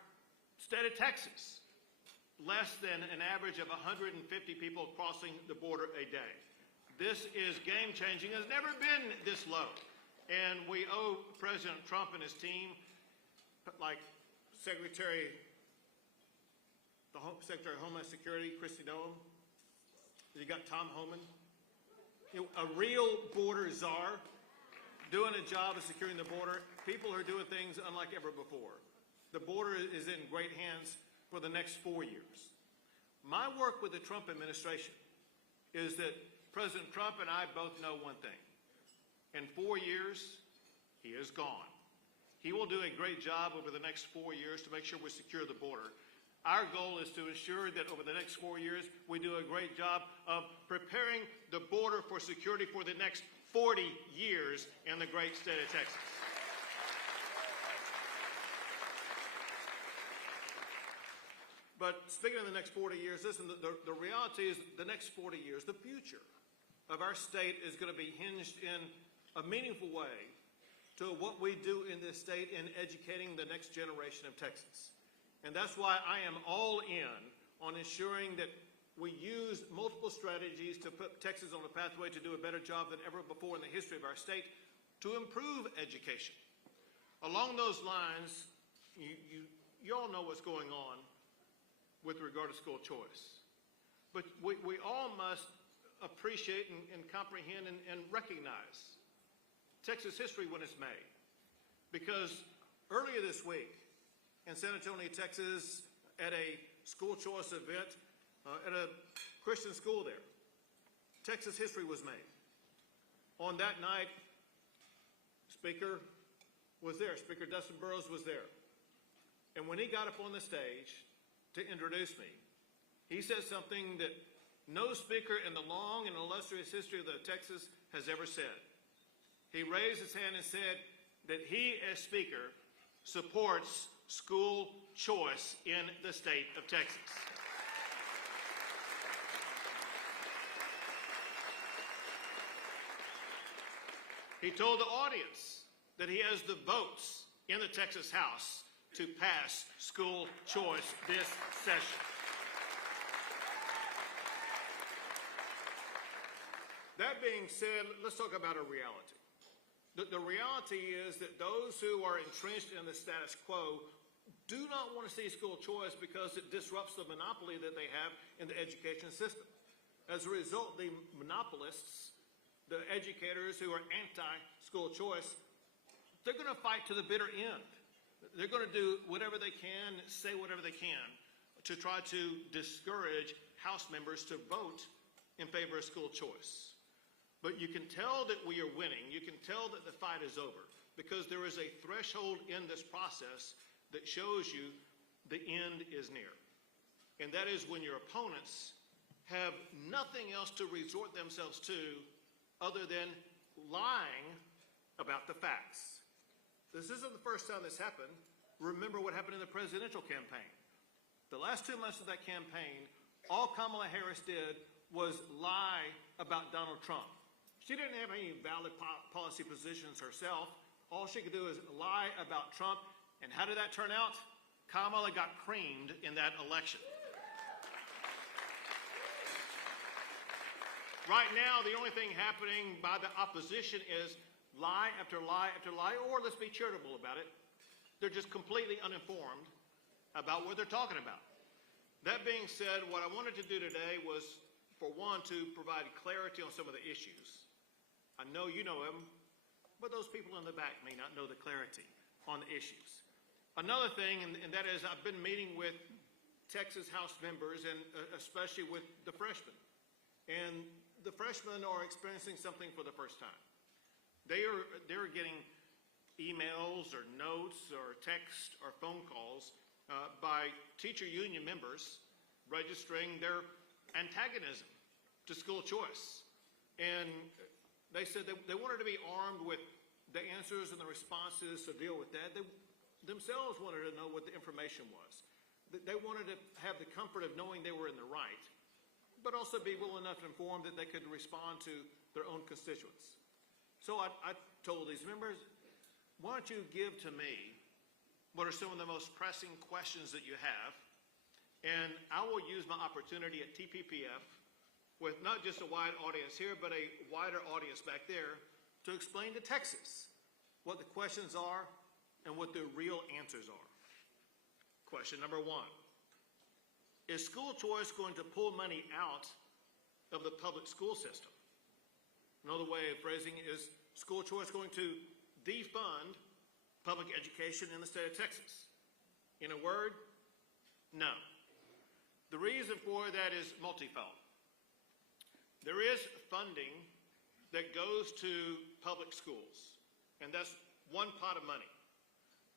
state of Texas, less than an average of 150 people crossing the border a day. This is game-changing. It's never been this low. And we owe President Trump and his team, like Secretary of Homeland Security, Kristi Noem. You got Tom Homan, a real border czar, doing a job of securing the border. People are doing things unlike ever before. The border is in great hands for the next 4 years. My work with the Trump administration is that President Trump and I both know one thing. In 4 years, he is gone. He will do a great job over the next 4 years to make sure we secure the border. Our goal is to ensure that over the next 4 years, we do a great job of preparing the border for security for the next 40 years in the great state of Texas. But speaking of the next 40 years, listen, the reality is the next 40 years, the future of our state is going to be hinged in a meaningful way to what we do in this state in educating the next generation of Texans. And that's why I am all in on ensuring that we use multiple strategies to put Texas on a pathway to do a better job than ever before in the history of our state to improve education. Along those lines, you all know what's going on with regard to school choice. But we all must appreciate and comprehend and recognize Texas history when it's made. Because earlier this week in San Antonio, Texas, at a school choice event at a Christian school there, Texas history was made. On that night, Speaker was there. Speaker Dustin Burrows was there. And when he got up on the stage to introduce me, he said something that no speaker in the long and illustrious history of Texas has ever said. He raised his hand and said that he, as Speaker, supports school choice in the state of Texas. He told the audience that he has the votes in the Texas House to pass school choice this session. That being said, let's talk about a reality. The reality is that those who are entrenched in the status quo do not want to see school choice because it disrupts the monopoly that they have in the education system. As a result, the monopolists, the educators who are anti-school choice, they're going to fight to the bitter end. They're going to do whatever they can, say whatever they can to try to discourage House members to vote in favor of school choice. But you can tell that we are winning. You can tell that the fight is over because there is a threshold in this process that shows you the end is near. And that is when your opponents have nothing else to resort themselves to other than lying about the facts. This isn't the first time this happened. Remember what happened in the presidential campaign. The last 2 months of that campaign, all Kamala Harris did was lie about Donald Trump. She didn't have any valid policy positions herself. All she could do is lie about Trump. And how did that turn out? Kamala got creamed in that election. Right now, the only thing happening by the opposition is lie after lie after lie, or let's be charitable about it. They're just completely uninformed about what they're talking about. That being said, what I wanted to do today was, for one, to provide clarity on some of the issues. I know you know them, but those people in the back may not know the clarity on the issues. Another thing, and that is I've been meeting with Texas House members, and especially with the freshmen. And the freshmen are experiencing something for the first time. They're getting emails or notes or text or phone calls by teacher union members registering their antagonism to school choice. And they said they wanted to be armed with the answers and the responses to deal with that. They themselves wanted to know what the information was. They wanted to have the comfort of knowing they were in the right, but also be well enough informed that they could respond to their own constituents. So I told these members, why don't you give to me what are some of the most pressing questions that you have, and I will use my opportunity at Tppf with not just a wide audience here, but a wider audience back there to explain to Texas what the questions are and what the real answers are. Question number one, is school choice going to pull money out of the public school system? Another way of phrasing is school choice going to defund public education in the state of Texas? In a word, no. The reason for that is multifold. There is funding that goes to public schools, and that's one pot of money.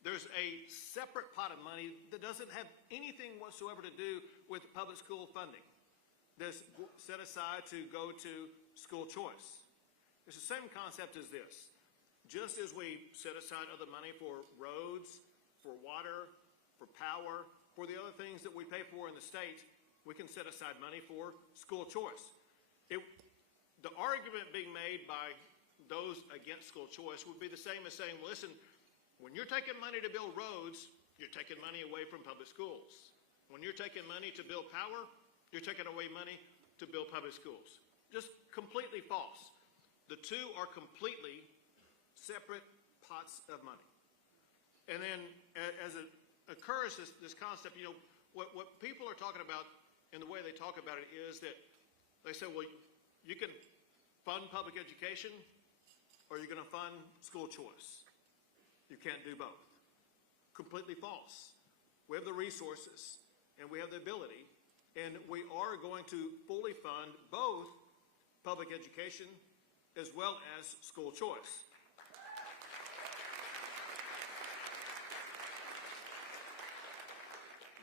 There's a separate pot of money that doesn't have anything whatsoever to do with public school funding that's set aside to go to school choice. It's the same concept as this. Just as we set aside other money for roads, for water, for power, for the other things that we pay for in the state, we can set aside money for school choice. The argument being made by those against school choice would be the same as saying, listen, when you're taking money to build roads, you're taking money away from public schools. When you're taking money to build power, you're taking away money to build public schools. Just completely false. The two are completely separate pots of money. And then as it occurs, this concept, What people are talking about and the way they talk about it is that they say, well, you can fund public education or you're going to fund school choice. You can't do both. Completely false. We have the resources and we have the ability, and we are going to fully fund both public education as well as school choice.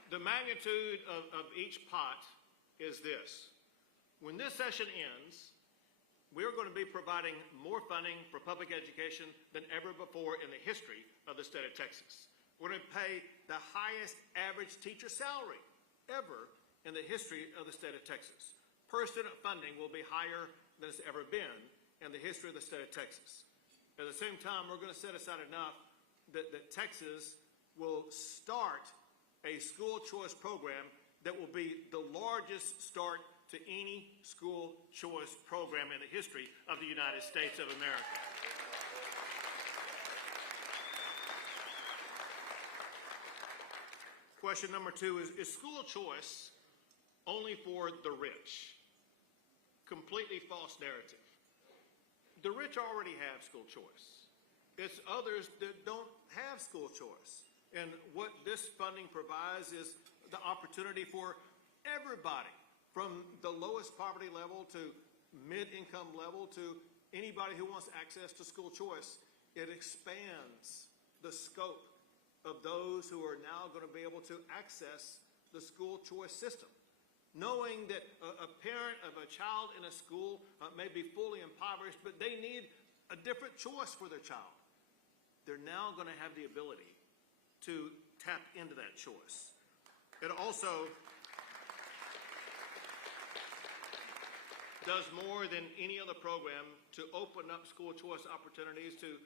The magnitude of each pot is this. When this session ends, we're going to be providing more funding for public education than ever before in the history of the state of Texas. We're going to pay the highest average teacher salary ever in the history of the state of Texas. Per student funding will be higher than it's ever been in the history of the state of Texas. At the same time, we're going to set aside enough that Texas will start a school choice program that will be the largest start to any school choice program in the history of the United States of America. Question number 2 is school choice only for the rich? Completely false narrative. The rich already have school choice. It's others that don't have school choice. And what this funding provides is the opportunity for everybody, from the lowest poverty level to mid-income level to anybody who wants access to school choice. It expands the scope of those who are now going to be able to access the school choice system. Knowing that a parent of a child in a school may be fully impoverished, but they need a different choice for their child. They're now going to have the ability to tap into that choice. It also does more than any other program to open up school choice opportunities to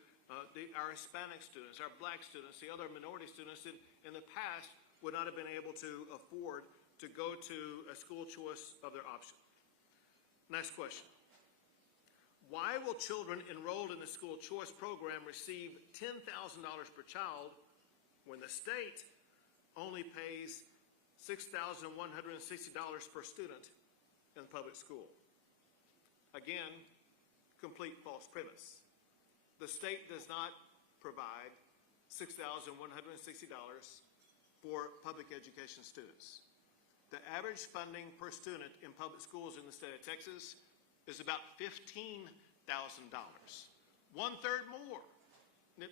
our Hispanic students, our black students, the other minority students that in the past would not have been able to afford to go to a school choice of their option. Next question. Why will children enrolled in the school choice program receive $10,000 per child when the state only pays $6,160 per student in public school? Again, complete false premise. The state does not provide $6,160 for public education students. The average funding per student in public schools in the state of Texas is about $15,000. 1/3 more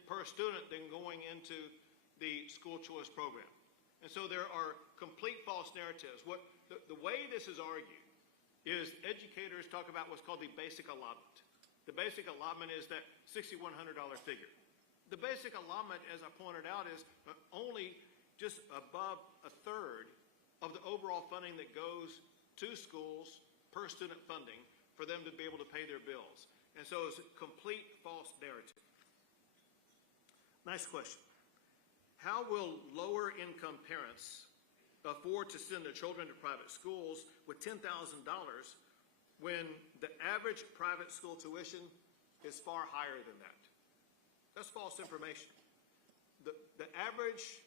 per student than going into the school choice program. And so there are complete false narratives. The way this is argued is educators talk about what's called the basic allotment. The basic allotment is that $6,100 figure. The basic allotment, as I pointed out, is only just above 1/3 of the overall funding that goes to schools per student funding for them to be able to pay their bills. And so it's a complete false narrative. Next question. How will lower income parents afford to send their children to private schools with $10,000 when the average private school tuition is far higher than that? That's false information. The average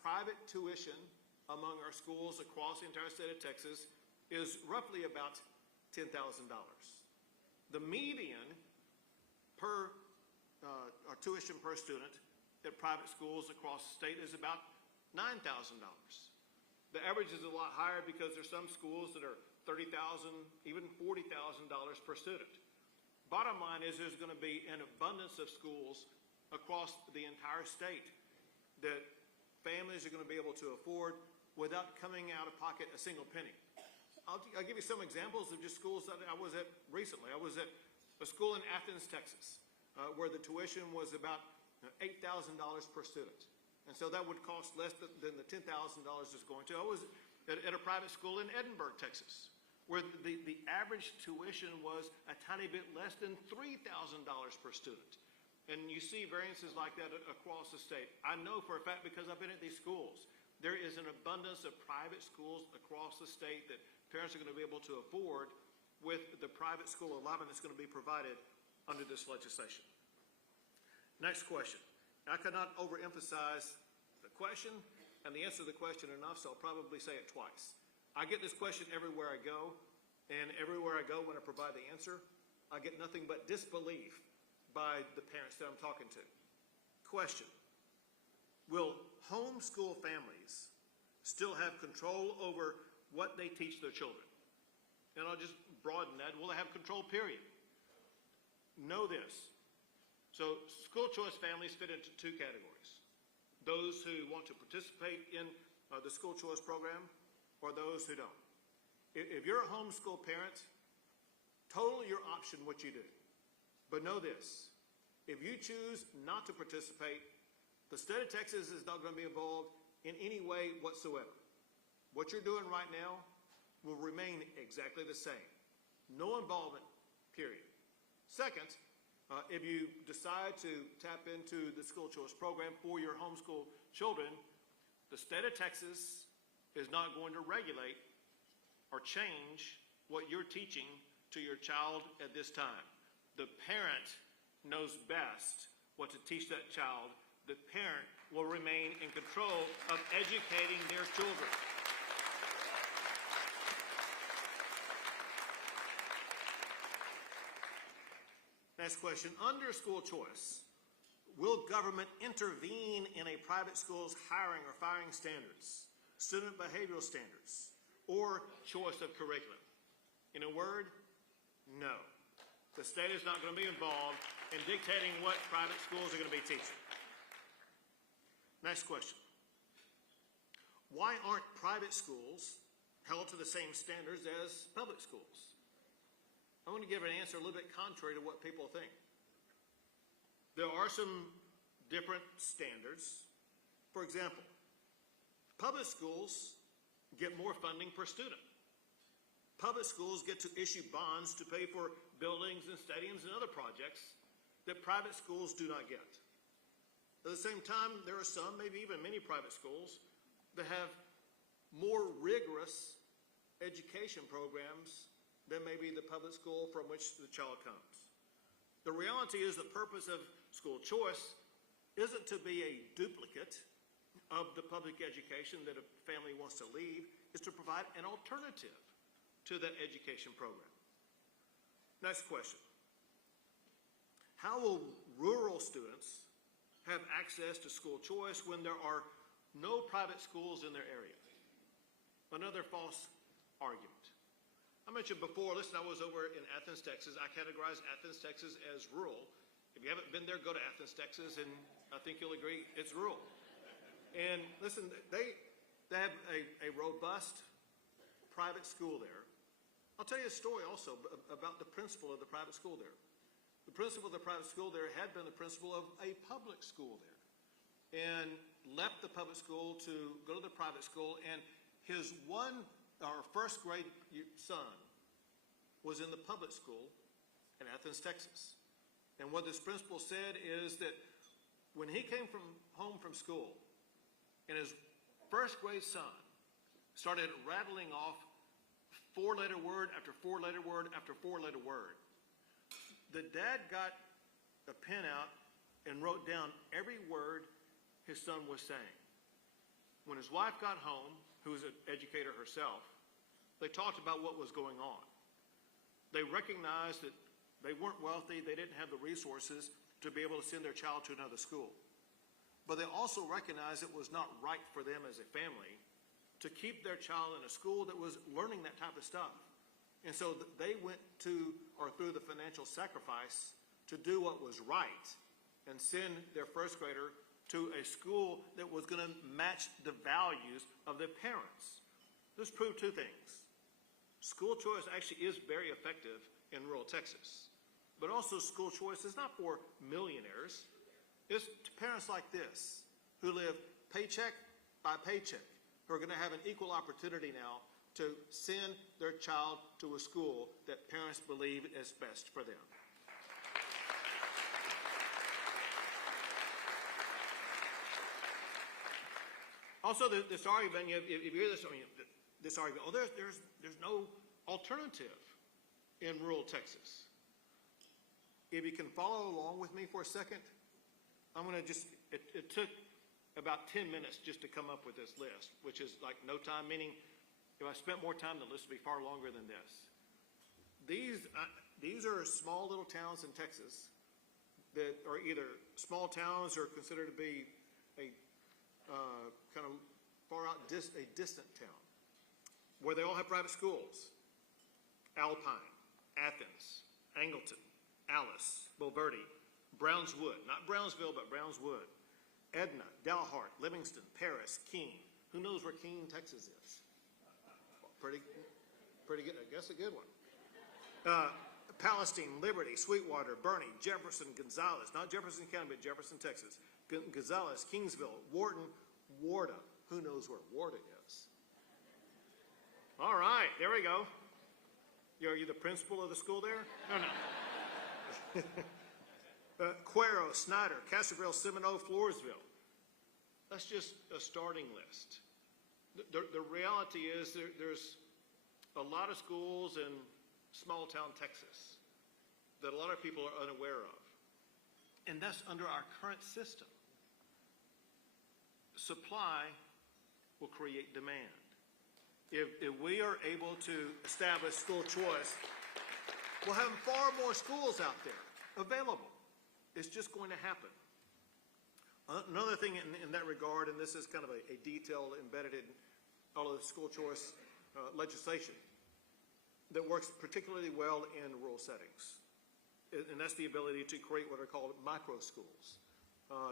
private tuition among our schools across the entire state of Texas is roughly about $10,000. The median per tuition per student at private schools across the state is about $9,000. The average is a lot higher because there's some schools that are $30,000, even $40,000 per student. Bottom line is there's going to be an abundance of schools across the entire state that families are going to be able to afford without coming out of pocket a single penny. I'll give you some examples of just schools that I was at recently. I was at a school in Athens, Texas, where the tuition was about $8,000 per student. And so that would cost less than the $10,000 it's going to. I was at a private school in Edinburgh, Texas, where the average tuition was a tiny bit less than $3,000 per student. And you see variances like that across the state. I know for a fact because I've been at these schools. There is an abundance of private schools across the state that parents are going to be able to afford with the private school allotment that's going to be provided under this legislation. Next question. I cannot overemphasize the question and the answer to the question enough, so I'll probably say it twice. I get this question everywhere I go, and everywhere I go when I provide the answer, I get nothing but disbelief by the parents that I'm talking to. Question: will homeschool families still have control over what they teach their children? And I'll just broaden that. Will they have control, period? Know this. So school choice families fit into two categories: those who want to participate in the school choice program, or those who don't. If you're a homeschool parent, totally your option what you do. But know this: if you choose not to participate, the state of Texas is not going to be involved in any way whatsoever. What you're doing right now will remain exactly the same. No involvement, period. Second, if you decide to tap into the school choice program for your homeschool children, the state of Texas is not going to regulate or change what you're teaching to your child at this time. The parent knows best what to teach that child. The parent will remain in control of educating their children. Next question: under school choice, will government intervene in a private school's hiring or firing standards, student behavioral standards, or choice of curriculum? In a word, no. The state is not going to be involved in dictating what private schools are going to be teaching. Next question: why aren't private schools held to the same standards as public schools? I'm going to give an answer a little bit contrary to what people think. There are some different standards. For example, public schools get more funding per student. Public schools get to issue bonds to pay for buildings and stadiums and other projects that private schools do not get. At the same time, there are some, maybe even many private schools, that have more rigorous education programs than maybe the public school from which the child comes. The reality is the purpose of school choice isn't to be a duplicate of the public education that a family wants to leave. It's to provide an alternative to that education program. Next question: how will rural students have access to school choice when there are no private schools in their area? Another false argument. I mentioned before, listen, I was over in Athens, Texas. I categorize Athens, Texas as rural. If you haven't been there, go to Athens, Texas, and I think you'll agree it's rural. And listen, they have a robust private school there. I'll tell you a story also about the principal of the private school there. The principal of the private school there had been the principal of a public school there, and left the public school to go to the private school, and his first grade son was in the public school in Athens, Texas. And what this principal said is that when he came home from school, and his first grade son started rattling off four-letter word after four-letter word after four-letter word, the dad got a pen out and wrote down every word his son was saying. When his wife got home, who was an educator herself, they talked about what was going on. They recognized that they weren't wealthy, they didn't have the resources to be able to send their child to another school. But they also recognized it was not right for them as a family to keep their child in a school that was learning that type of stuff. And so they went through the financial sacrifice to do what was right and send their first grader to a school that was going to match the values of their parents. This proved two things. School choice actually is very effective in rural Texas. But also school choice is not for millionaires. It's to parents like this who live paycheck by paycheck, who are going to have an equal opportunity now to send their child to a school that parents believe is best for them. Also, this argument, if you hear this, this argument, oh, there's no alternative in rural Texas. If you can follow along with me for a second, I'm going to it took about 10 minutes just to come up with this list, which is like no time, meaning if I spent more time, the list would be far longer than this. These are small little towns in Texas that are either small towns or considered to be a kind of far out, a distant town, where they all have private schools. Alpine, Athens, Angleton, Alice, Bulverde, Brownswood, not Brownsville, but Brownswood, Edna, Dalhart, Livingston, Paris, Keene. Who knows where Keene, Texas is? Pretty good, I guess a good one. Palestine, Liberty, Sweetwater, Bernie, Jefferson, Gonzales, not Jefferson County, but Jefferson, Texas, Gonzales, Kingsville, Wharton, Warda. Who knows where Warda is? All right, there we go. Are you the principal of the school there? No. Cuero, Snyder, Castroville, Seminole, Floresville. That's just a starting list. The reality is there's a lot of schools in small town Texas that a lot of people are unaware of. And that's under our current system. Supply will create demand. If we are able to establish school choice, we'll have far more schools out there available. It's just going to happen. Another thing in that regard, and this is kind of a detail embedded in all of the school choice legislation that works particularly well in rural settings, and that's the ability to create what are called micro schools.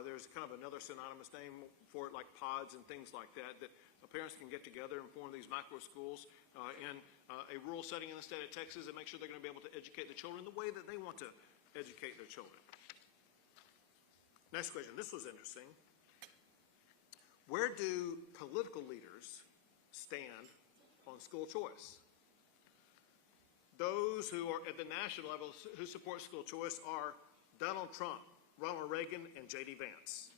There's kind of another synonymous name for it, like pods and things like that, that parents can get together and form these micro schools in a rural setting in the state of Texas and make sure they're going to be able to educate the children the way that they want to educate their children. Next question. This was interesting. Where do political leaders stand on school choice? Those who are at the national level who support school choice are Donald Trump, Ronald Reagan, and J.D. Vance.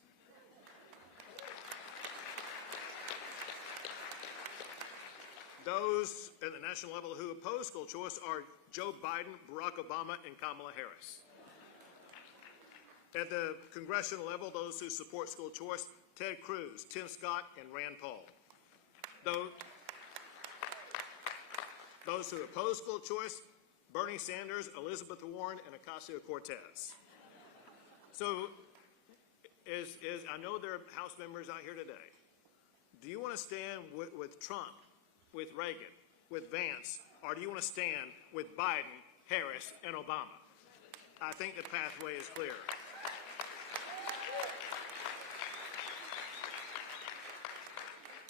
Those at the national level who oppose school choice are Joe Biden, Barack Obama, and Kamala Harris. At the congressional level, those who support school choice, Ted Cruz, Tim Scott, and Rand Paul. Those who oppose school choice, Bernie Sanders, Elizabeth Warren, and Ocasio-Cortez. So, I know there are House members out here today. Do you want to stand with Trump, with Reagan, with Vance, or do you want to stand with Biden, Harris, and Obama? I think the pathway is clear.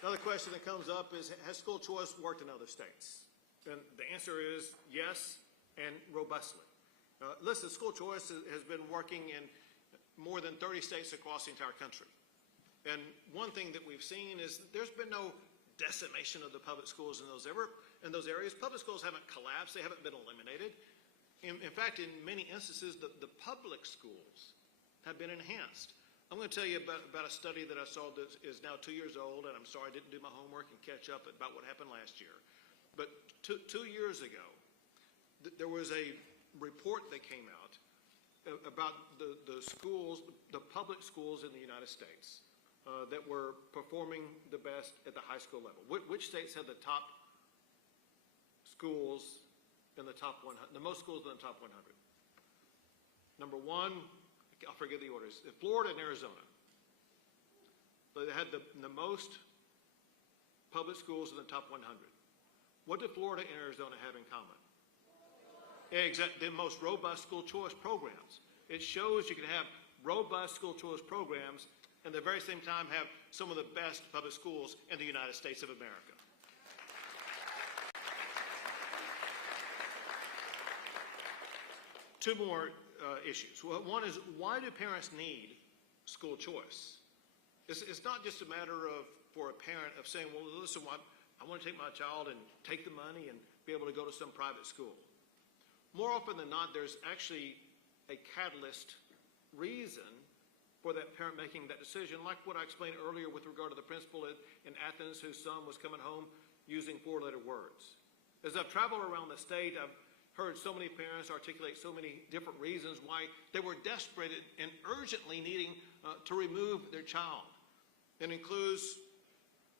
Another question that comes up is, has school choice worked in other states? And the answer is yes, and robustly. Listen, school choice has been working in more than 30 states across the entire country. And one thing that we've seen is there's been no decimation of the public schools in those areas. Public schools haven't collapsed. They haven't been eliminated. In fact, in many instances, the public schools have been enhanced. I'm going to tell you about a study that I saw that is now 2 years old, and I'm sorry I didn't do my homework and catch up about what happened last year. But 2 years ago, there was a report that came out about the schools, the public schools in the United States that were performing the best at the high school level. Which states had the top schools in the top 100, the most schools in the top 100? Number one, I'll forget the orders, Florida and Arizona. They had the most public schools in the top 100. What do Florida and Arizona have in common? Exactly, the most robust school choice programs. It shows you can have robust school choice programs and at the very same time have some of the best public schools in the United States of America. Two more issues. Well, one is, why do parents need school choice? It's not just a matter of, for a parent, of saying, well, listen, I want to take my child and take the money and be able to go to some private school. More often than not, there's actually a catalyst reason for that parent making that decision, like what I explained earlier with regard to the principal in Athens whose son was coming home using 4-letter words. As I've traveled around the state, I've heard so many parents articulate so many different reasons why they were desperate and urgently needing to remove their child It includes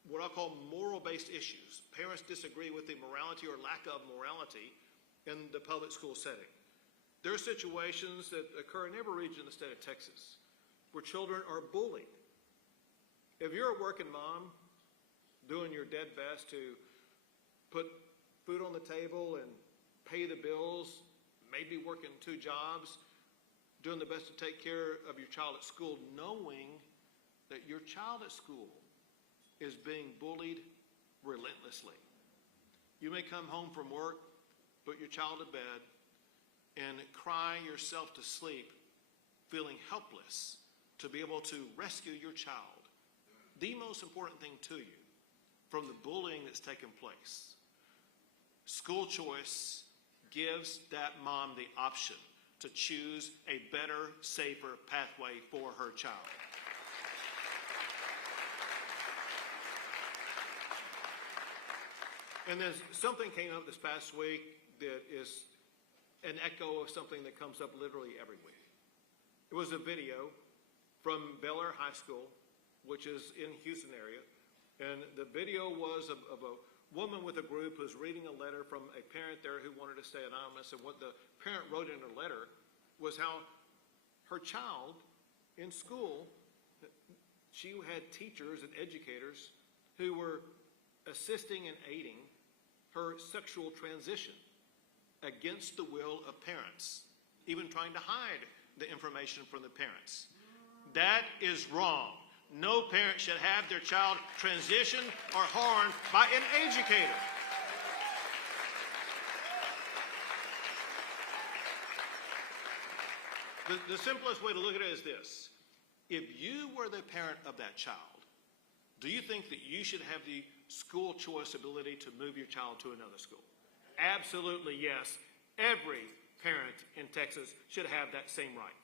what I call moral-based issues. Parents disagree with the morality or lack of morality in the public school setting. There are situations that occur in every region of the state of Texas where children are bullied. If you're a working mom doing your dead best to put food on the table and pay the bills, maybe working 2 jobs, doing the best to take care of your child at school, knowing that your child at school is being bullied relentlessly. You may come home from work, put your child to bed, and cry yourself to sleep, feeling helpless to be able to rescue your child. The most important thing to you from the bullying that's taken place. School choice gives that mom the option to choose a better, safer pathway for her child. And then something came up this past week that is an echo of something that comes up literally every week. It was a video from Bel Air High School, which is in Houston area, and the video was of a woman with a group who's reading a letter from a parent there who wanted to stay anonymous, and what the parent wrote in her letter was how her child in school, she had teachers and educators who were assisting and aiding her sexual transition against the will of parents, even trying to hide the information from the parents. That is wrong. No parent should have their child transitioned or harmed by an educator. The simplest way to look at it is this. If you were the parent of that child, do you think that you should have the school choice ability to move your child to another school? Absolutely yes. Every parent in Texas should have that same right.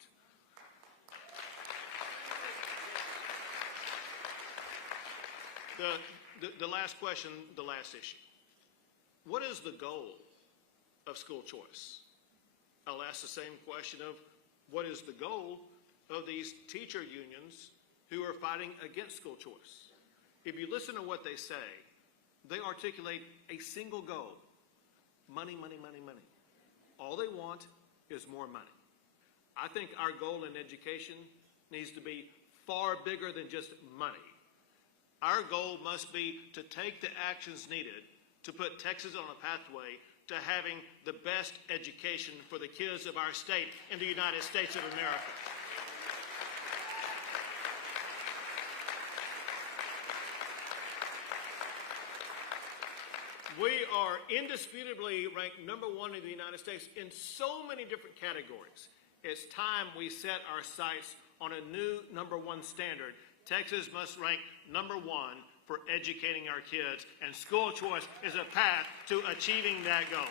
The last question, the last issue. What is the goal of school choice? I'll ask the same question of what is the goal of these teacher unions who are fighting against school choice? If you listen to what they say, they articulate a single goal. Money, money, money, money. All they want is more money. I think our goal in education needs to be far bigger than just money. Our goal must be to take the actions needed to put Texas on a pathway to having the best education for the kids of our state in the United States of America. We are indisputably ranked #1 in the United States in so many different categories. It's time we set our sights on a new #1 standard. Texas must rank #1 for educating our kids, and school choice is a path to achieving that goal.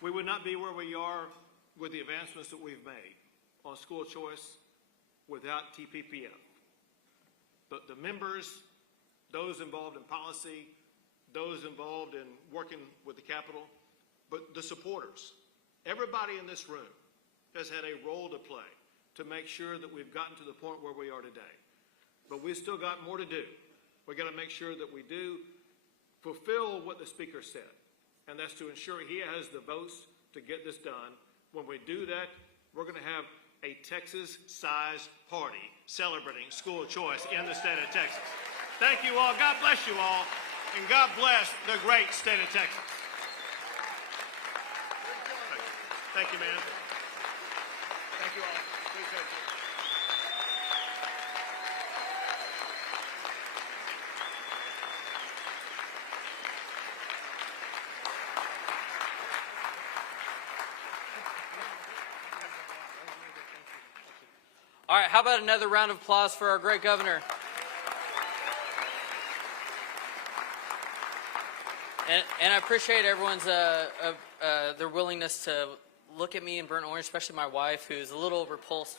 We would not be where we are with the advancements that we've made on school choice without Tppf. But the members, those involved in policy, those involved in working with the Capitol, but the supporters, everybody in this room has had a role to play to make sure that we've gotten to the point where we are today. But we've still got more to do. We've got to make sure that we do fulfill what the Speaker said, and that's to ensure he has the votes to get this done. When we do that, we're going to have a Texas-sized party celebrating school choice in the state of Texas. Thank you all. God bless you all. And God bless the great state of Texas. Thank you, man. Thank you all. Appreciate you. All right, how about another round of applause for our great governor? And I appreciate everyone's their willingness to look at me in burnt orange, especially my wife, who's a little repulsed